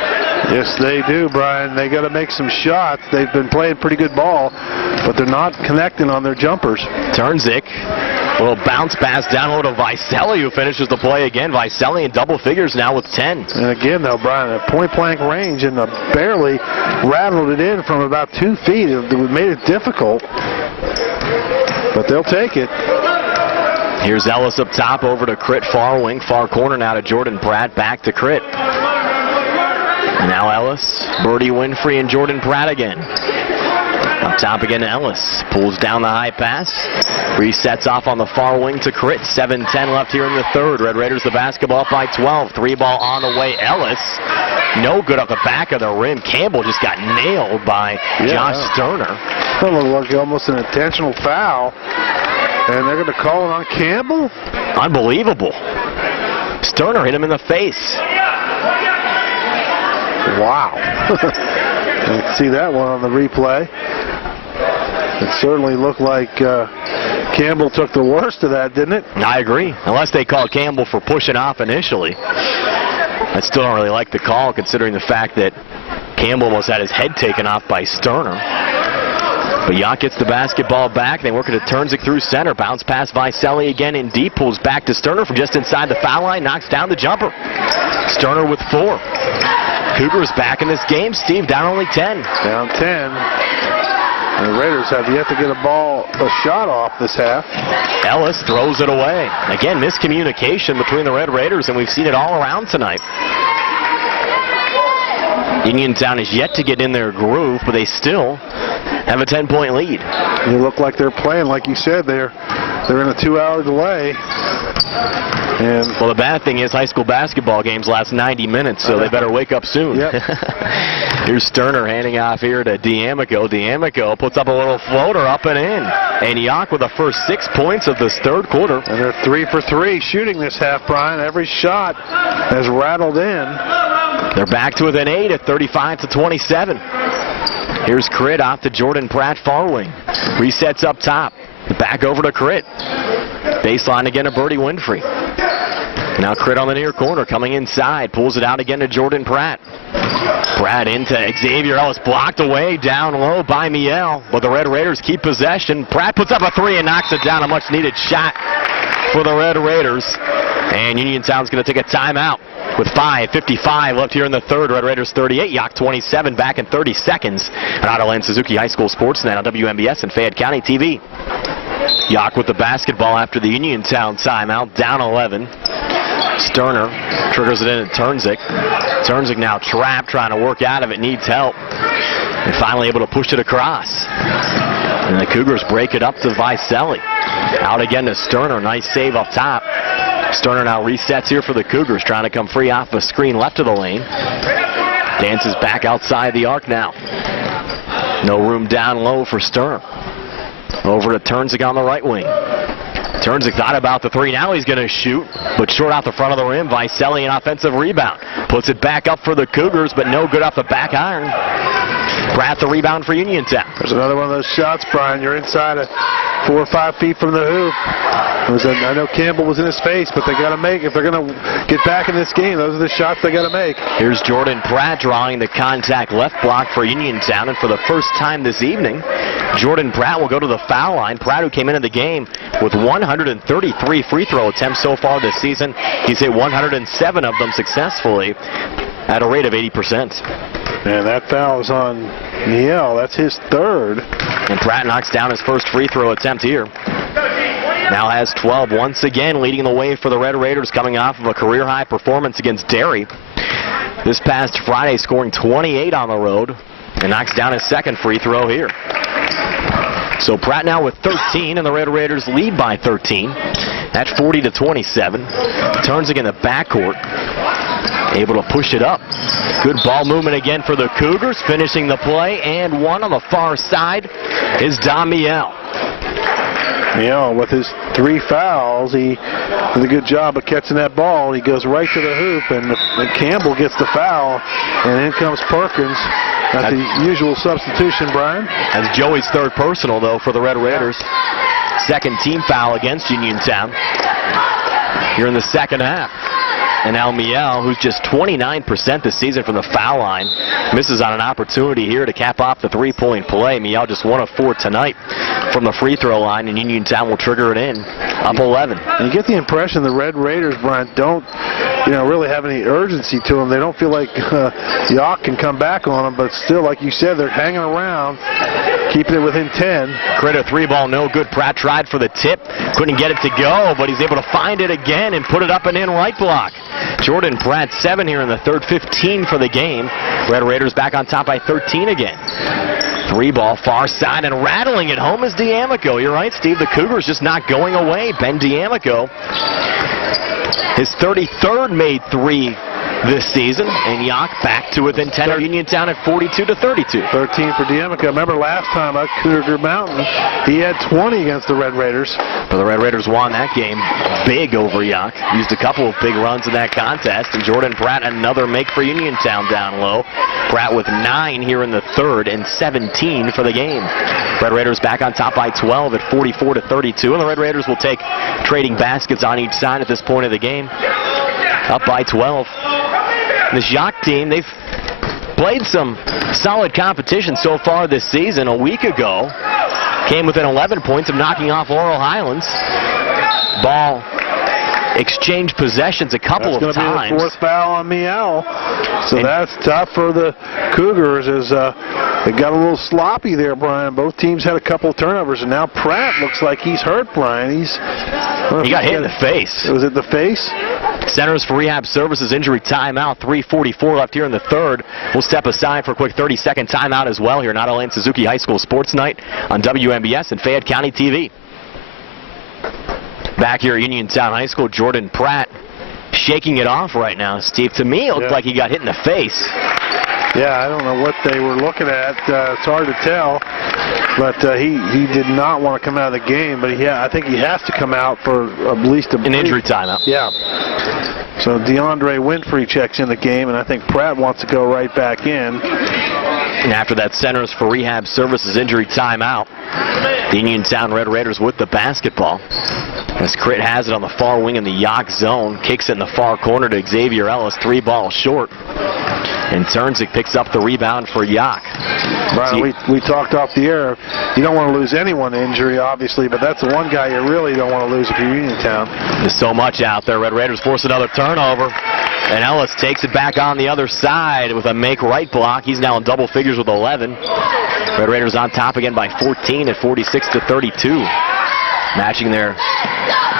Yes, they do, Brian. They got to make some shots. They've been playing pretty good ball, but they're not connecting on their jumpers. Turnzik, a little bounce pass down low to Vicelli, who finishes the play again. Vicelli in double figures now with 10. And again, though, Brian, a point-blank range and barely rattled it in from about 2 feet. It made it difficult, but they'll take it. Here's Ellis up top, over to Crit, far wing, far corner now to Jordan Pratt, back to Crit. Now Ellis, Birdie Winfrey, and Jordan Pratt again. Up top again to Ellis. Pulls down the high pass. Resets off on the far wing to Crit. 7:10 left here in the third. Red Raiders the basketball by 12. 3-ball on the way. Ellis, no good off the back of the rim. Campbell just got nailed by Josh Sterner. That looked like almost an intentional foul. And they're going to call it on Campbell? Unbelievable. Sterner hit him in the face. Wow. You can see that one on the replay. It certainly looked like Campbell took the worst of that, didn't it? I agree. Unless they called Campbell for pushing off initially. I still don't really like the call, considering the fact that Campbell almost had his head taken off by Sterner. But Yough gets the basketball back. They work it to Turnzik through center. Bounce pass Vicelli again in deep. Pulls back to Sterner from just inside the foul line. Knocks down the jumper. Sterner with 4. Cougars back in this game. Steve, down only 10. Down 10. And the Raiders have yet to get a shot off this half. Ellis throws it away. Again, miscommunication between the Red Raiders, and we've seen it all around tonight. Uniontown is yet to get in their groove, but they still have a 10-point lead. They look like they're playing, like you said, they're in a 2-hour delay. And well, the bad thing is high school basketball games last 90 minutes, so they better wake up soon. Yep. Here's Sterner handing off here to D'Amico. D'Amico puts up a little floater up and in. And Yough with the first 6 points of this third quarter. And they're 3 for 3 shooting this half, Brian. Every shot has rattled in. They're back to within 8 at 35-27. Here's Crit off to Jordan Pratt, far wing. Resets up top. Back over to Crit. Baseline again to Birdie Winfrey. Now Crit on the near corner, coming inside. Pulls it out again to Jordan Pratt. Pratt into Xavier Ellis, blocked away down low by Miel. But the Red Raiders keep possession. Pratt puts up a 3 and knocks it down. A much-needed shot for the Red Raiders. And Uniontown's going to take a timeout with 5:55 left here in the third. Red Raiders 38, Yough 27, back in 30 seconds. And Ottoland Suzuki High School Sportsnet on WMBS and Fayette County TV. Yough with the basketball after the Uniontown timeout, down 11. Sterner triggers it in to Turnzik. Turnzik now trapped, trying to work out of it, needs help. And finally able to push it across. And the Cougars break it up to Vicelli. Out again to Sterner, nice save up top. Sterner now resets here for the Cougars, trying to come free off a screen left of the lane. Dances back outside the arc now. No room down low for Sterner. Over to Turnzik on the right wing. Turnzik thought about the 3. Now he's going to shoot, but short out the front of the rim. Vicelli an offensive rebound. Puts it back up for the Cougars, but no good off the back iron. Pratt the rebound for Uniontown. There's another one of those shots, Brian. You're inside of 4 or 5 feet from the hoop. I know Campbell was in his face, but they got to make, if they're going to get back in this game, those are the shots they got to make. Here's Jordan Pratt drawing the contact left block for Uniontown, and for the first time this evening, Jordan Pratt will go to the foul line. Pratt, who came into the game with 133 free throw attempts so far this season, he's hit 107 of them successfully at a rate of 80%. And that foul is on Miel. That's his 3rd. And Pratt knocks down his first free throw attempt here. Now has 12 once again, leading the way for the Red Raiders, coming off of a career-high performance against Derry this past Friday, scoring 28 on the road, and knocks down his 2nd free throw here. So Pratt now with 13, and the Red Raiders lead by 13 at 40-27. Turnzik in the backcourt, able to push it up. Good ball movement again for the Cougars, finishing the play, and one on the far side is Don Miel. Miel, with his 3 fouls, he did a good job of catching that ball. He goes right to the hoop, and Campbell gets the foul, and in comes Perkins. That's the usual substitution, Brian. That's Joey's 3rd personal, though, for the Red Raiders. 2nd team foul against Uniontown here in the second half. And now Yough, who's just 29% this season from the foul line, misses on an opportunity here to cap off the three-point play. Yough just 1 of 4 tonight from the free throw line, and Uniontown will trigger it in, up 11. And you get the impression the Red Raiders, Brian, don't really have any urgency to them. They don't feel like Yough can come back on them, but still, like you said, they're hanging around, keeping it within 10. Critter three ball, no good. Pratt tried for the tip, couldn't get it to go, but he's able to find it again and put it up and in right block. Jordan Pratt, 7 here in the third, 15 for the game. Red Raiders back on top by 13 again. Three ball, far side, and rattling it home is D'Amico. You're right, Steve. The Cougars just not going away. Ben D'Amico, his 33rd made three this season, and Yough back to within 10 of Uniontown at 42-32. 13 for D'Amico. Remember last time at Cougar Mountain, he had 20 against the Red Raiders. But the Red Raiders won that game big over Yough. Used a couple of big runs in that contest, and Jordan Pratt another make for Uniontown down low. Pratt with 9 here in the third and 17 for the game. Red Raiders back on top by 12 at 44-32, and the Red Raiders will take trading baskets on each side at this point of the game. Up by 12. This Yough team, they've played some solid competition so far this season. A week ago, came within 11 points of knocking off Laurel Highlands. Ball exchanged possessions a couple of times. That's going to be the fourth foul on Yough. So that's tough for the Cougars as they got a little sloppy there, Brian. Both teams had a couple of turnovers, and now Pratt looks like he's hurt, Brian. He got hit in the face. Was it the face? Centers for Rehab Services injury timeout. 3:44 left here in the third. We'll step aside for a quick 30-second timeout as well here. Not only in Suzuki High School Sports Night on WMBS and Fayette County TV. Back here at Uniontown High School, Jordan Pratt shaking it off right now. Steve, to me, it looked like he got hit in the face. Yeah, I don't know what they were looking at. It's hard to tell. But he did not want to come out of the game. But I think he has to come out for at least an injury timeout. Yeah. So DeAndre Winfrey checks in the game, and I think Pratt wants to go right back in. And after that Centers for Rehab Services injury timeout, the Uniontown Red Raiders with the basketball. As Crit has it on the far wing in the Yough zone. Kicks it in the far corner to Xavier Ellis. 3 ball short. And Turnzik picks up the rebound for Yough. Brian, we talked off the air. You don't want to lose anyone to injury, obviously, but that's the one guy you really don't want to lose if you're Uniontown. There's so much out there. Red Raiders force another turnover. And Ellis takes it back on the other side with a make right block. He's now in double figures with 11. Red Raiders on top again by 14 at 46-32. Matching their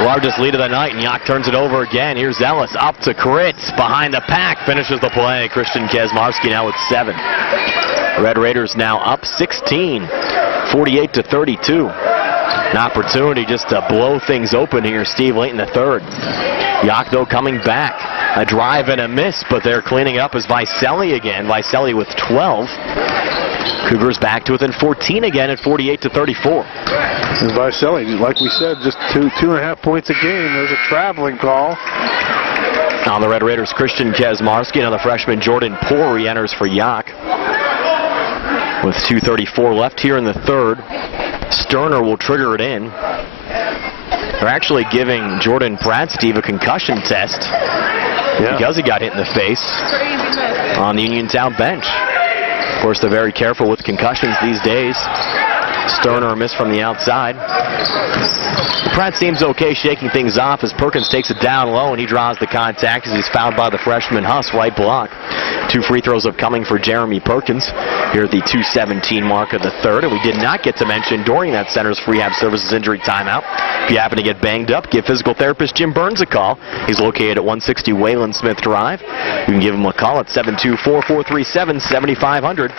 largest lead of the night, and Yough turns it over again. Here's Ellis up to Crit, behind the pack, finishes the play. Christian Kazmarski now with 7. Red Raiders now up 16, 48-32. An opportunity just to blow things open here, Steve, late in the third. Yough, though, coming back. A drive and a miss, but they're cleaning up as Vicelli again. Vicelli with 12. Cougars back to within 14 again at 48-34. And Vicelli, like we said, just 2.5 points a game. There's a traveling call. On the Red Raiders, Christian Kazmarski, and on the freshman Jordan Poore re-enters for Yough. With 2:34 left here in the third, Sterner will trigger it in. They're actually giving Jordan Pratt, Steve, a concussion test because he got hit in the face on the Uniontown bench. Of course, they're very careful with concussions these days. Sterner missed from the outside. Pratt seems okay shaking things off as Perkins takes it down low, and he draws the contact as he's fouled by the freshman Huss, right block. 2 free throws upcoming for Jeremy Perkins here at the 2:17 mark of the third. And we did not get to mention during that Centers for Rehab Services injury timeout, if you happen to get banged up, give physical therapist Jim Burns a call. He's located at 160 Wayland Smith Drive. You can give him a call at 724-437-7500.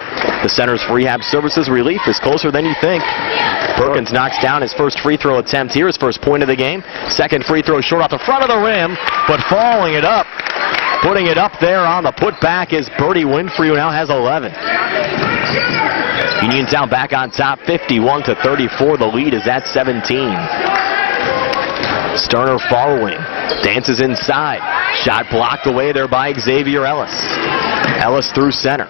The Centers for Rehab Services relief is closer than you think. Perkins knocks down his first free throw attempt here, his first point of the game. Second free throw short off the front of the rim, but following it up, putting it up there on the putback is Birdie Winfrey, who now has 11. Uniontown back on top, 51-34. The lead is at 17. Sterner following, dances inside. Shot blocked away there by Xavier Ellis. Ellis through center.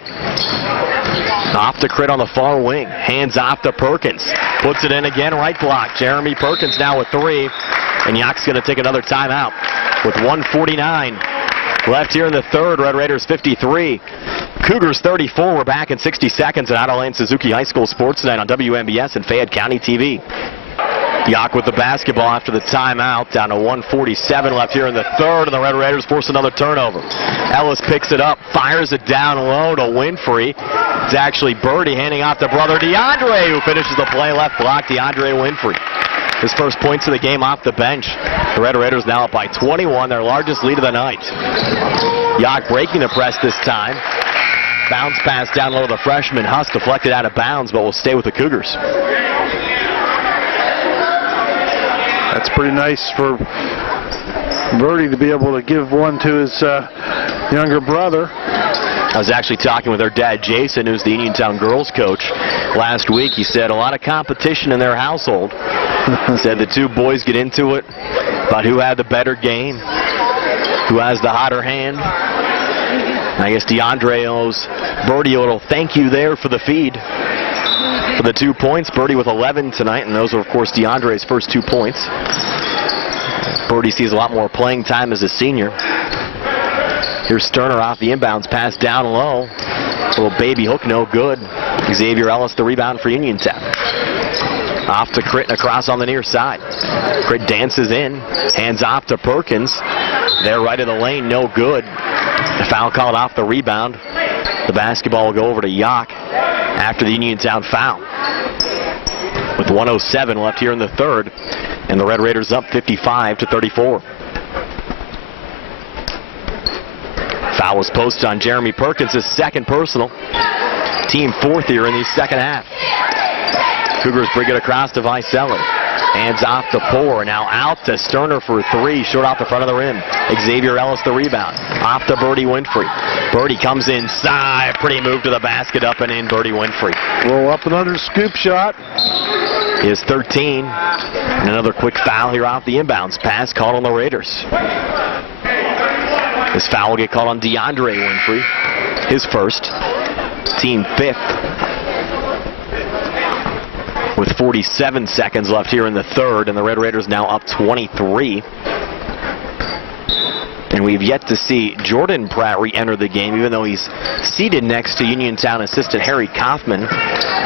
Off to Crit on the far wing. Hands off to Perkins. Puts it in again, right block. Jeremy Perkins now with 3. And Yough's going to take another timeout with 1:49 left here in the third. Red Raiders 53, Cougars 34. We're back in 60 seconds at Otto Lane Suzuki High School Sports Tonight on WMBS and Fayette County TV. Yough with the basketball after the timeout, down to 1:47 left here in the third, and the Red Raiders force another turnover. Ellis picks it up, fires it down low to Winfrey. It's actually Birdie handing off to brother DeAndre, who finishes the play. Left block, DeAndre Winfrey. His first points of the game off the bench. The Red Raiders now up by 21, their largest lead of the night. Yough breaking the press this time. Bounce pass down low to the freshman. Huss deflected out of bounds, but will stay with the Cougars. That's pretty nice for Birdie to be able to give one to his younger brother. I was actually talking with their dad, Jason, who's the Uniontown girls coach, last week. He said a lot of competition in their household. He said the two boys get into it about who had the better game, who has the hotter hand. And I guess DeAndre owes Birdie a little thank you there for the feed. For the 2 points, Birdie with 11 tonight, and those are, of course, DeAndre's first 2 points. Birdie sees a lot more playing time as a senior. Here's Sterner off the inbounds pass down low. Little baby hook, no good. Xavier Ellis the rebound for Uniontown. Off to Crit and across on the near side. Crit dances in, hands off to Perkins. They're right in the lane, no good. The foul called off the rebound. The basketball will go over to Yough after the Uniontown foul. With 1:07 left here in the third, and the Red Raiders up 55-34. Foul was posted on Jeremy Perkins, his second personal. Team fourth here in the second half. Cougars bring it across to Vicelli. Hands off to Poor. Now out to Sterner for three. Short off the front of the rim. Xavier Ellis the rebound. Off to Birdie Winfrey. Birdie comes inside. Pretty move to the basket. Up and in. Birdie Winfrey. Roll up and under scoop shot. He is 13. And another quick foul here off the inbounds. Pass called on the Raiders. This foul will get called on DeAndre Winfrey. His first. Team fifth. With 47 seconds left here in the third, and the Red Raiders now up 23. And we've yet to see Jordan Pratt re-enter the game, even though he's seated next to Uniontown assistant Harry Kaufman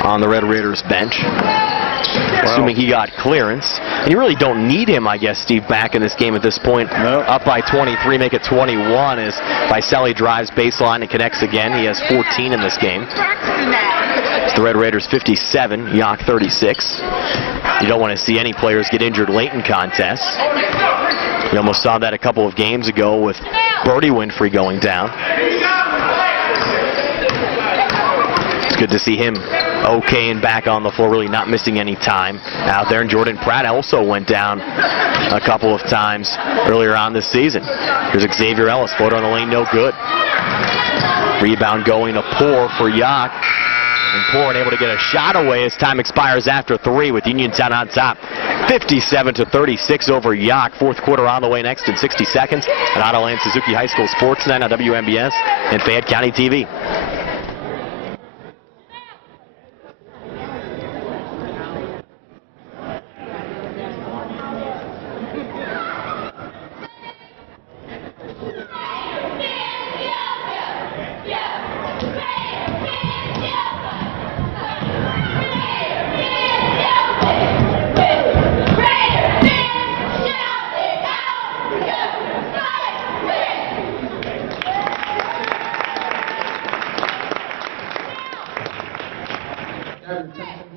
on the Red Raiders bench. Assuming he got clearance. And you really don't need him, I guess, Steve, back in this game at this point. Nope. Up by 23, make it 21 as Vicelli drives baseline and connects again. He has 14 in this game. It's the Red Raiders 57, Yough 36. You don't want to see any players get injured late in contests. You almost saw that a couple of games ago with Birdie Winfrey going down. It's good to see him okay and back on the floor, really not missing any time out there. And Jordan Pratt also went down a couple of times earlier on this season. Here's Xavier Ellis, floater on the lane, no good. Rebound going to Poor for Yough. And Poor unable to get a shot away as time expires after three with Uniontown on top. 57-36 over Yough. Fourth quarter on the way next in 60 seconds at Otto Lane Suzuki High School Sports Night on WMBS and Fayette County TV.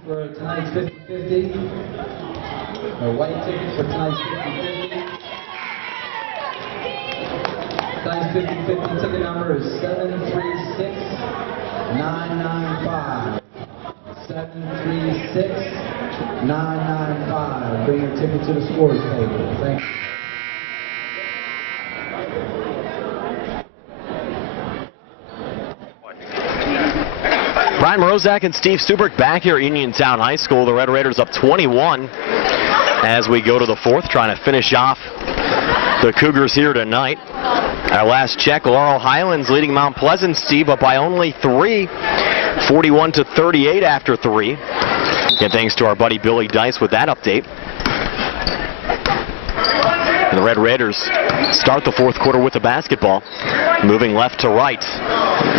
For tonight's 50-50, a white ticket for tonight's 50-50. Tonight's 50-50 ticket number is 736-995. 736-995. Bring your ticket to the scores table. Thank you. Brian Morozak and Steve Stubrick back here at Uniontown High School. The Red Raiders up 21 as we go to the fourth, trying to finish off the Cougars here tonight. Our last check, Laurel Highlands leading Mount Pleasant, Steve, up by only 3, 41-38 after 3. And thanks to our buddy Billy Dice with that update. And the Red Raiders start the fourth quarter with the basketball, moving left to right.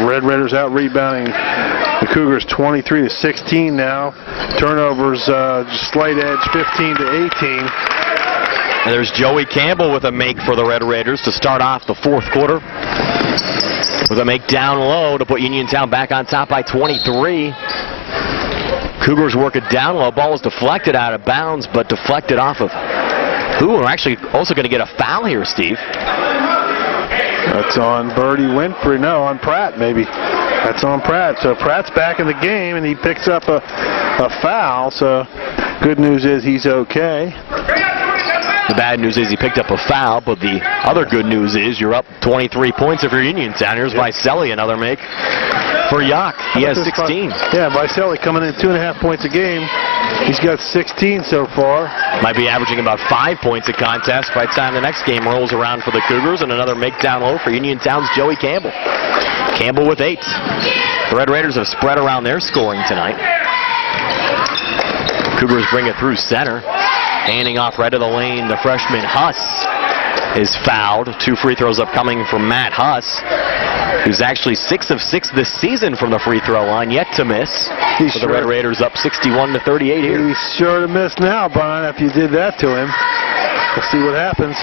Red Raiders out rebounding the Cougars 23-16 now. Turnovers just slight edge 15-18. And there's Joey Campbell with a make for the Red Raiders to start off the fourth quarter. With a make down low to put Uniontown back on top by 23. Cougars work it down low. Ball was deflected out of bounds, but deflected off of who are actually also going to get a foul here, Steve. That's on Birdie Winfrey. No, on Pratt, maybe. That's on Pratt. So Pratt's back in the game, and he picks up a foul. So good news is he's okay. The bad news is he picked up a foul, but the other good news is you're up 23 points if you're Uniontown. Here's Vicelli, another make for Yough. He has 16. Yeah, Vicelli coming in 2.5 points a game. He's got 16 so far. Might be averaging about 5 points a contest by the time the next game rolls around for the Cougars, and another make down low for Uniontown's Joey Campbell. Campbell with 8. The Red Raiders have spread around their scoring tonight. Cougars bring it through center. Handing off right to the lane, the freshman Huss is fouled. 2 free throws upcoming from Matt Huss, who's actually 6 of 6 this season from the free throw line, yet to miss. The Red Raiders up 61-38 here. He's sure to miss now, Brian, if you did that to him. We'll see what happens.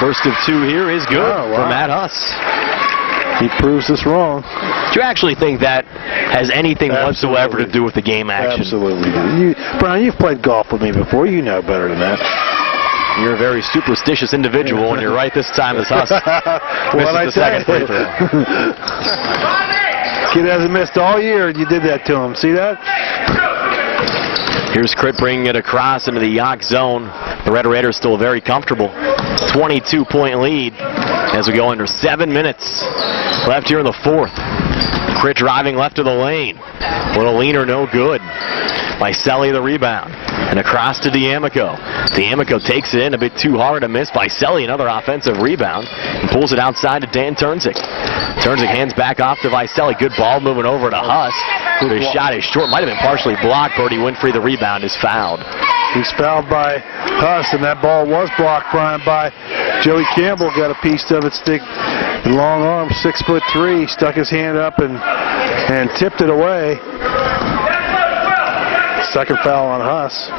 First of 2 here is good for Matt Huss. He proves us wrong. Do you actually think that has anything whatsoever to do with the game action? Absolutely. Brian, you've played golf with me before. You know better than that. You're a very superstitious individual, and you're right this time as Huss misses the second free throw. Kid hasn't missed all year, and you did that to him. See that? Here's Crit bringing it across into the Yough zone. The Red Raiders still very comfortable. 22-point lead as we go under 7 minutes left here in the fourth. Crit driving left of the lane. Little leaner, no good. Vicelli the rebound. And across to D'Amico. D'Amico takes it in a bit too hard to miss. Vicelli another offensive rebound. And pulls it outside to Dan Turnzik. Turnzik hands back off to Vicelli. Good ball moving over to Huss. His shot is short. Might have been partially blocked. Birdie Winfrey, the rebound, is fouled. He's fouled by Huss, and that ball was blocked, Brian, by Joey Campbell. Got a piece of it. Long arm, 6'3", stuck his hand up and tipped it away. Second foul on Huss.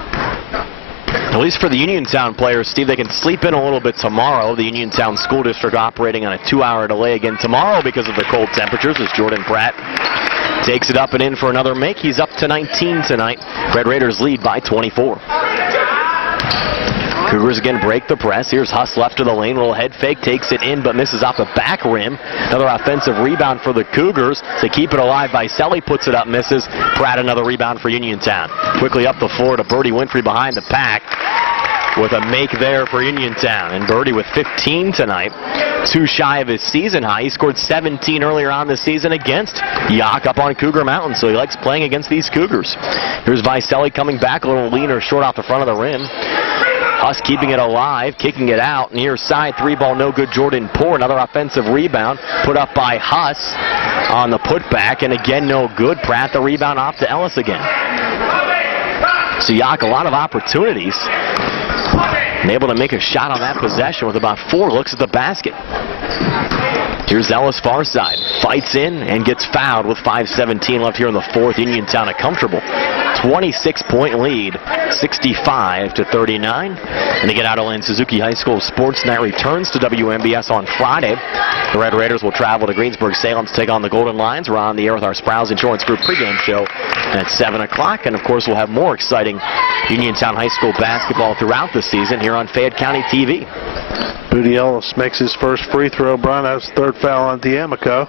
At least for the Uniontown players, Steve, they can sleep in a little bit tomorrow. The Uniontown School District operating on a 2-hour delay again tomorrow because of the cold temperatures as Jordan Pratt takes it up and in for another make. He's up to 19 tonight. Red Raiders lead by 24. Cougars again break the press. Here's Huss left to the lane. Little head fake, takes it in, but misses off the back rim. Another offensive rebound for the Cougars. They keep it alive. Vicelli puts it up, misses. Pratt another rebound for Uniontown. Quickly up the floor to Birdie Winfrey behind the pack with a make there for Uniontown. And Birdie with 15 tonight. 2 shy of his season high. He scored 17 earlier on this season against Yough up on Cougar Mountain, so he likes playing against these Cougars. Here's Vicelli coming back, a little leaner, short off the front of the rim. Huss keeping it alive, kicking it out. Near side, 3-ball, no good. Jordan Poor, another offensive rebound. Put up by Huss on the putback, and again, no good. Pratt the rebound off to Ellis again. So Yough, a lot of opportunities. And able to make a shot on that possession with about 4 looks at the basket. Here's Ellis far side. Fights in and gets fouled with 5:17 left here in the fourth. Uniontown a comfortable 26-point lead, 65-39. And to get out of lane, Suzuki High School Sports Night returns to WMBS on Friday. The Red Raiders will travel to Greensburg-Salem to take on the Golden Lions. We're on the air with our Sprouse Insurance Group pregame show at 7 o'clock. And, of course, we'll have more exciting Uniontown High School basketball throughout the season here on Fayette County TV. Booty Ellis makes his first free throw. Brian, that was third foul on D'Amico.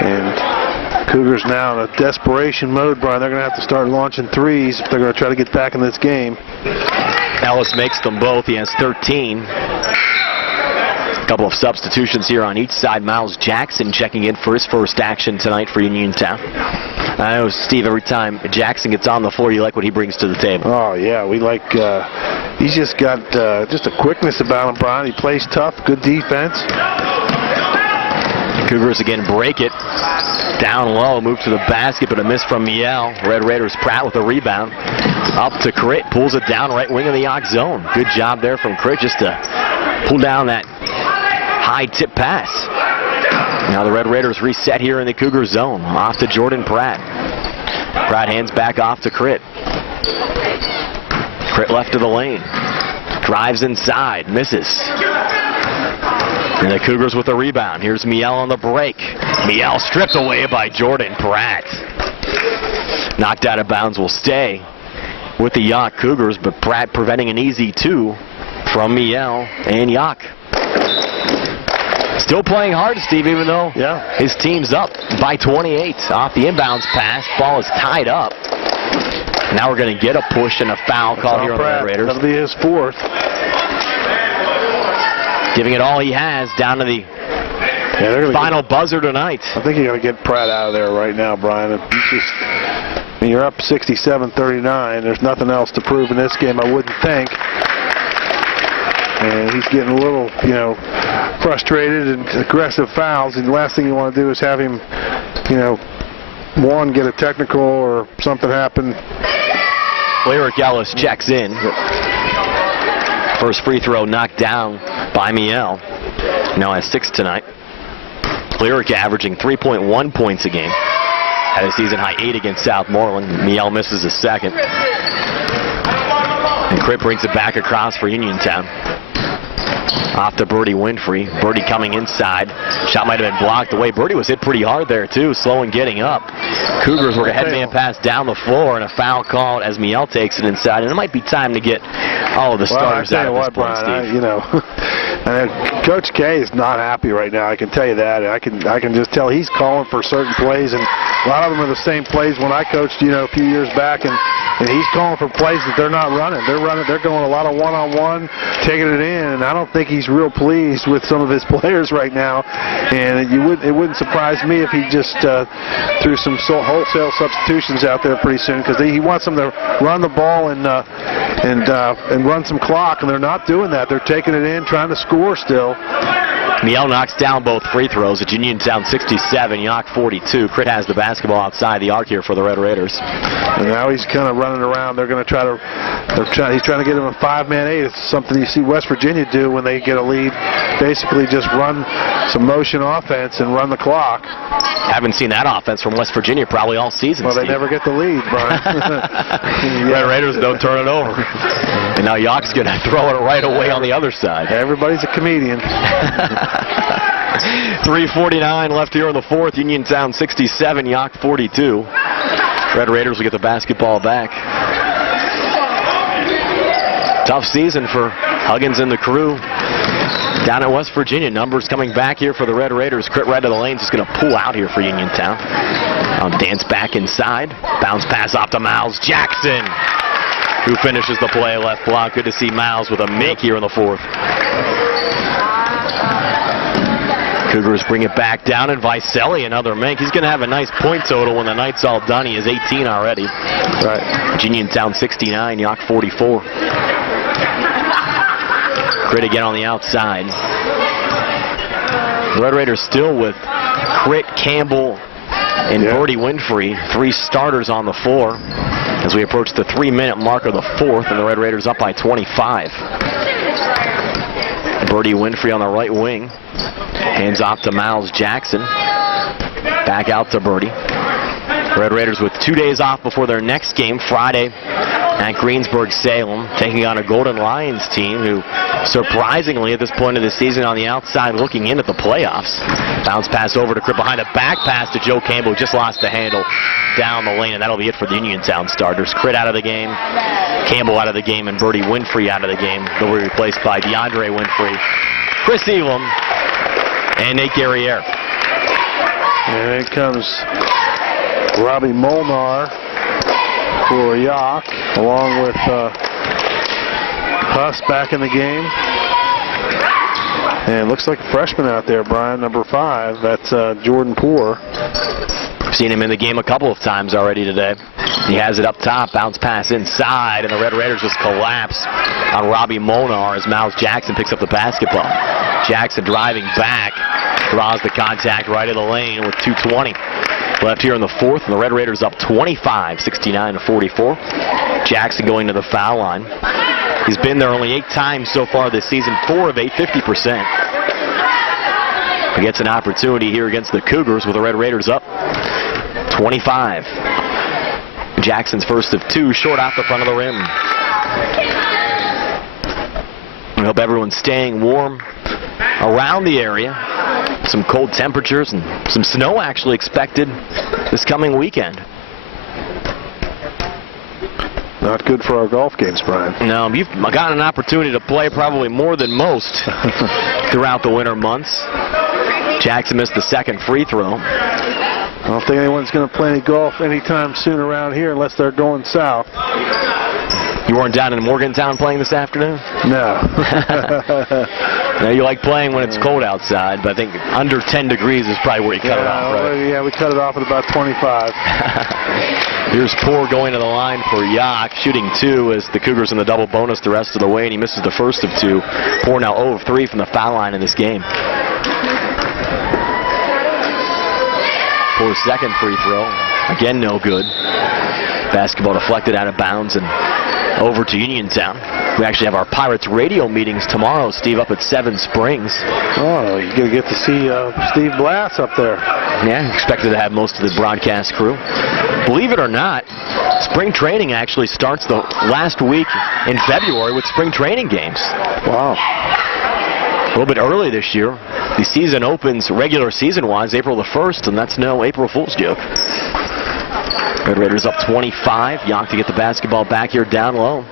And Cougars now in a desperation mode, Brian. They're going to have to start launching threes if they're going to try to get back in this game. Ellis makes them both. He has 13. A couple of substitutions here on each side. Miles Jackson checking in for his first action tonight for Uniontown. I know, Steve, every time Jackson gets on the floor, you like what he brings to the table. Oh, yeah. We like, he's just got just a quickness about him, Brian. He plays tough, good defense. Cougars again break it. Down low, move to the basket, but a miss from Yough. Red Raiders Pratt with a rebound. Up to Crit, pulls it down right wing of the Yough zone. Good job there from Crit just to pull down that high tip pass. Now the Red Raiders reset here in the Cougar zone. Off to Jordan Pratt. Pratt hands back off to Crit. Crit left of the lane. Drives inside, misses. And the Cougars with the rebound. Here's Miel on the break. Miel stripped away by Jordan Pratt. Knocked out of bounds, will stay with the Yough Cougars, but Pratt preventing an easy 2 from Miel and Yough. Still playing hard, Steve, even though his team's up by 28. Off the inbounds pass, ball is tied up. Now we're going to get a push and a foul call here on the Red Raiders. That'll be his 4th. Giving it all he has down to the final buzzer tonight. I think you're going to get Pratt out of there right now, Brian. You're up 67-39. There's nothing else to prove in this game, I wouldn't think. And he's getting a little, frustrated and aggressive fouls. And the last thing you want to do is have him, one, get a technical or something happen. Lyric Ellis checks in. First free throw knocked down by Miel. Now has 6 tonight. Lyric averaging 3.1 points a game. Had a season high 8 against Southmoreland. Miel misses a second. And Crit brings it back across for Uniontown. Off to Birdie Winfrey. Birdie coming inside. Shot might have been blocked away. Birdie was hit pretty hard there, too, slow in getting up. Cougars were a headman pass down the floor, and a foul called as Miel takes it inside. And it might be time to get all of the starters out of this point, Steve. Coach K is not happy right now. I can tell you that. I can just tell he's calling for certain plays, and a lot of them are the same plays when I coached, a few years back, and he's calling for plays that they're not running. They're going a lot of one-on-one, taking it in, and I don't think he's real pleased with some of his players right now. And it wouldn't surprise me if he just threw some wholesale substitutions out there pretty soon, because he wants them to run the ball and run some clock, and they're not doing that. They're taking it in, trying to score still. Miel knocks down both free throws at Uniontown 67, Yough 42. Crit has the basketball outside the arc here for the Red Raiders. And now he's kind of running around. They're going to he's trying to get him a 5-man 8. It's something you see West Virginia do when they get a lead. Basically just run some motion offense and run the clock. Haven't seen that offense from West Virginia probably all season, Well, Steve. they never get the lead, Brian. Red Raiders don't turn it over. And now Youg's going to throw it right away on the other side. Everybody's a comedian. 3:49 left here in the 4th. Uniontown 67, Yough 42. Red Raiders will get the basketball back. Tough season for Huggins and the crew down at West Virginia. Numbers coming back here for the Red Raiders. Crit right to the lane, just going to pull out here for Uniontown. Dance back inside. Bounce pass off to Miles Jackson, who finishes the play left block. Good to see Miles with a make here in the 4th. Cougars bring it back down, and Vicelli another make. He's going to have a nice point total when the night's all done. He is 18 already. Right. Uniontown 69, Yough 44. Crit again on the outside. The Red Raiders still with Crit, Campbell, and Birdie Winfrey, 3 starters on the floor as we approach the 3-minute mark of the 4th, and the Red Raiders up by 25. Birdie Winfrey on the right wing. Hands off to Miles Jackson. Back out to Birdie. Red Raiders with 2 days off before their next game, Friday at Greensburg-Salem, taking on a Golden Lions team who, surprisingly at this point of the season, on the outside looking in at the playoffs. Bounce pass over to Crit behind a back pass to Joe Campbell, who just lost the handle down the lane, and that'll be it for the Uniontown starters. Crit out of the game, Campbell out of the game, and Birdie Winfrey out of the game. They'll be replaced by DeAndre Winfrey, Chris Elam, and Nate Guerriere. And it comes Robbie Molnar for Yough, along with Huss back in the game. And it looks like a freshman out there, Brian, number 5. That's Jordan Poor. I've seen him in the game a couple of times already today. He has it up top, bounce pass inside, and the Red Raiders just collapse on Robbie Molnar as Miles Jackson picks up the basketball. Jackson driving back, draws the contact right of the lane with 2:20 left here in the fourth, and the Red Raiders up 25, 69-44. Jackson going to the foul line. He's been there only 8 times so far this season, 4 of 8, 50%. He gets an opportunity here against the Cougars with the Red Raiders up 25. Jackson's first of 2, short off the front of the rim. I hope everyone's staying warm around the area. Some cold temperatures and some snow actually expected this coming weekend. Not good for our golf games, Brian. No, you've got an opportunity to play probably more than most throughout the winter months. Jackson missed the second free throw. I don't think anyone's going to play any golf anytime soon around here unless they're going south. You weren't down in Morgantown playing this afternoon? No. Now, you like playing when it's cold outside, but I think under 10 degrees is probably where you cut it off, right? Yeah, we cut it off at about 25. Here's Poor going to the line for Yough, shooting 2 as the Cougars in the double bonus the rest of the way, and he misses the first of 2. Poor now 0 of 3 from the foul line in this game. Poor's second free throw, again no good. Basketball deflected out of bounds and over to Uniontown. We actually have our Pirates radio meetings tomorrow, Steve, up at 7 Springs. Oh, you're going to get to see Steve Blass up there. Yeah, expected to have most of the broadcast crew. Believe it or not, spring training actually starts the last week in February with spring training games. Wow. A little bit early this year. The season opens regular season-wise April the 1st, and that's no April Fool's joke. Red Raiders up 25. Yough to get the basketball back here down low.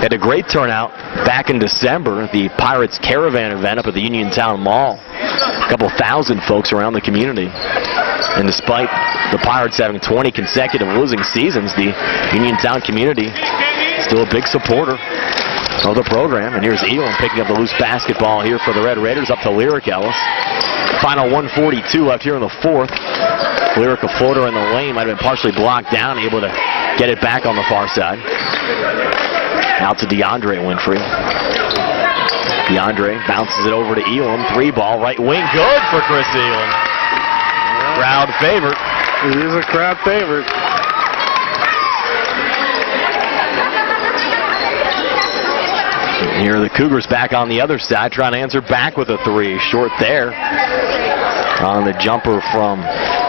Had a great turnout back in December at the Pirates Caravan event up at the Uniontown Mall. A couple thousand folks around the community. And despite the Pirates having 20 consecutive losing seasons, the Uniontown community still a big supporter of the program. And here's Elam picking up the loose basketball here for the Red Raiders up to Lyric Ellis. Final 1:42 left here in the fourth. Lyric, a floater in the lane, might have been partially blocked down, able to get it back on the far side. Out to DeAndre Winfrey. DeAndre bounces it over to Elam. 3-ball, right wing, good for Chris Elam. Crowd favorite. It is a crowd favorite. Here are the Cougars back on the other side, trying to answer back with a 3. Short there. On the jumper from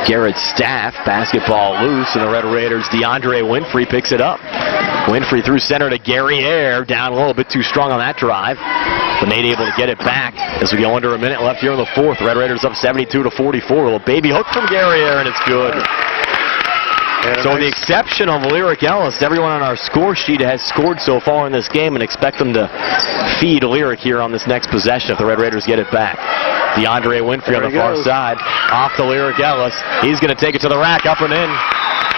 Garrett Staff. Basketball loose, and the Red Raiders' DeAndre Winfrey picks it up. Winfrey through center to Gary Air. Down low, a bit too strong on that drive. But Nate able to get it back as we go under a minute left here in the fourth. Red Raiders up 72-44. A little baby hook from Gary Air, and it's good. So with the exception of Lyric Ellis, everyone on our score sheet has scored so far in this game, and expect them to feed Lyric here on this next possession if the Red Raiders get it back. DeAndre Winfrey on the far side, off to Lyric Ellis. He's going to take it to the rack, up and in.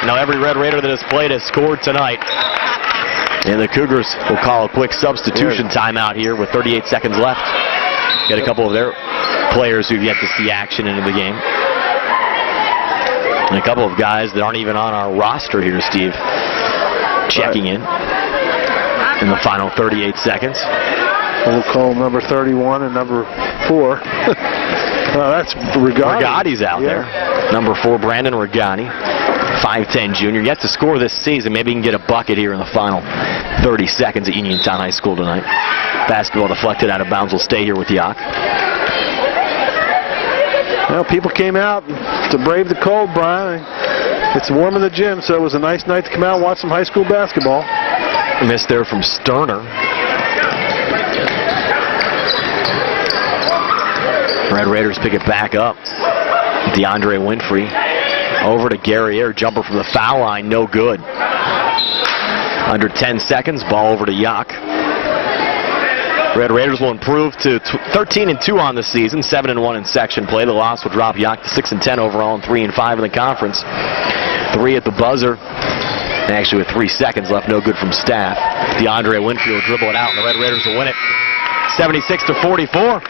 Now every Red Raider that has played has scored tonight. And the Cougars will call a quick substitution timeout here with 38 seconds left. Get a couple of their players who've yet to see action into the game. And a couple of guys that aren't even on our roster here, Steve, checking in the final 38 seconds. We'll call number 31 and number 4. That's Rigotti. Rigotti's out there. Number 4, Brandon Rigotti, 5'10 junior. Yet to score this season. Maybe he can get a bucket here in the final 30 seconds at Uniontown High School tonight. Basketball deflected out of bounds. Will stay here with Yough. Well, people came out to brave the cold, Brian. It's warm in the gym, so it was a nice night to come out and watch some high school basketball. Missed there from Sterner. Red Raiders pick it back up. DeAndre Winfrey over to Gary Air. Jumper from the foul line, no good. Under 10 seconds, ball over to Yough. Red Raiders will improve to 13-2 on the season, 7-1 in section play. The loss will drop Yough to 6-10 overall and 3-5 in the conference. 3 at the buzzer. And actually with 3 seconds left, no good from Staff. DeAndre Winfrey will dribble it out, and the Red Raiders will win it. 76-44.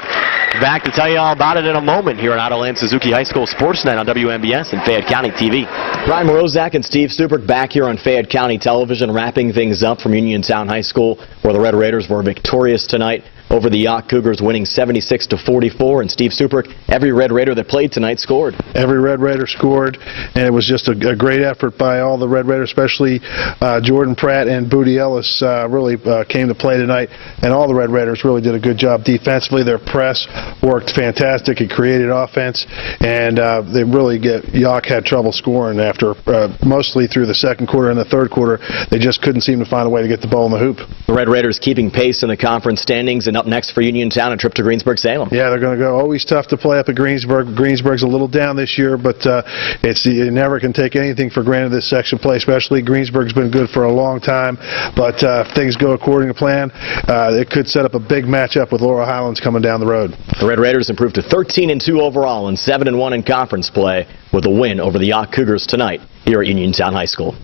Back to tell you all about it in a moment here on Autoland Suzuki High School Sports Night on WMBS and Fayette County TV. Brian Morozak and Steve Supert back here on Fayette County Television, wrapping things up from Uniontown High School, where the Red Raiders were victorious tonight over the Yough Cougars, winning 76-44. And Steve Suprick, every Red Raider that played tonight scored. Every Red Raider scored, and it was just a great effort by all the Red Raiders, especially Jordan Pratt and Booty Ellis really came to play tonight, and all the Red Raiders really did a good job defensively. Their press worked fantastic. It created offense, and they really Yough had trouble scoring after mostly through the second quarter and the third quarter. They just couldn't seem to find a way to get the ball in the hoop. The Red Raiders keeping pace in the conference standings, and up next for Uniontown, a trip to Greensburg-Salem. Yeah, they're going to go. Always tough to play up at Greensburg. Greensburg's a little down this year, but you never can take anything for granted this section play, especially Greensburg's been good for a long time, but if things go according to plan, it could set up a big matchup with Laurel Highlands coming down the road. The Red Raiders improved to 13-2 overall and 7-1 in conference play with a win over the Yough Cougars tonight here at Uniontown High School.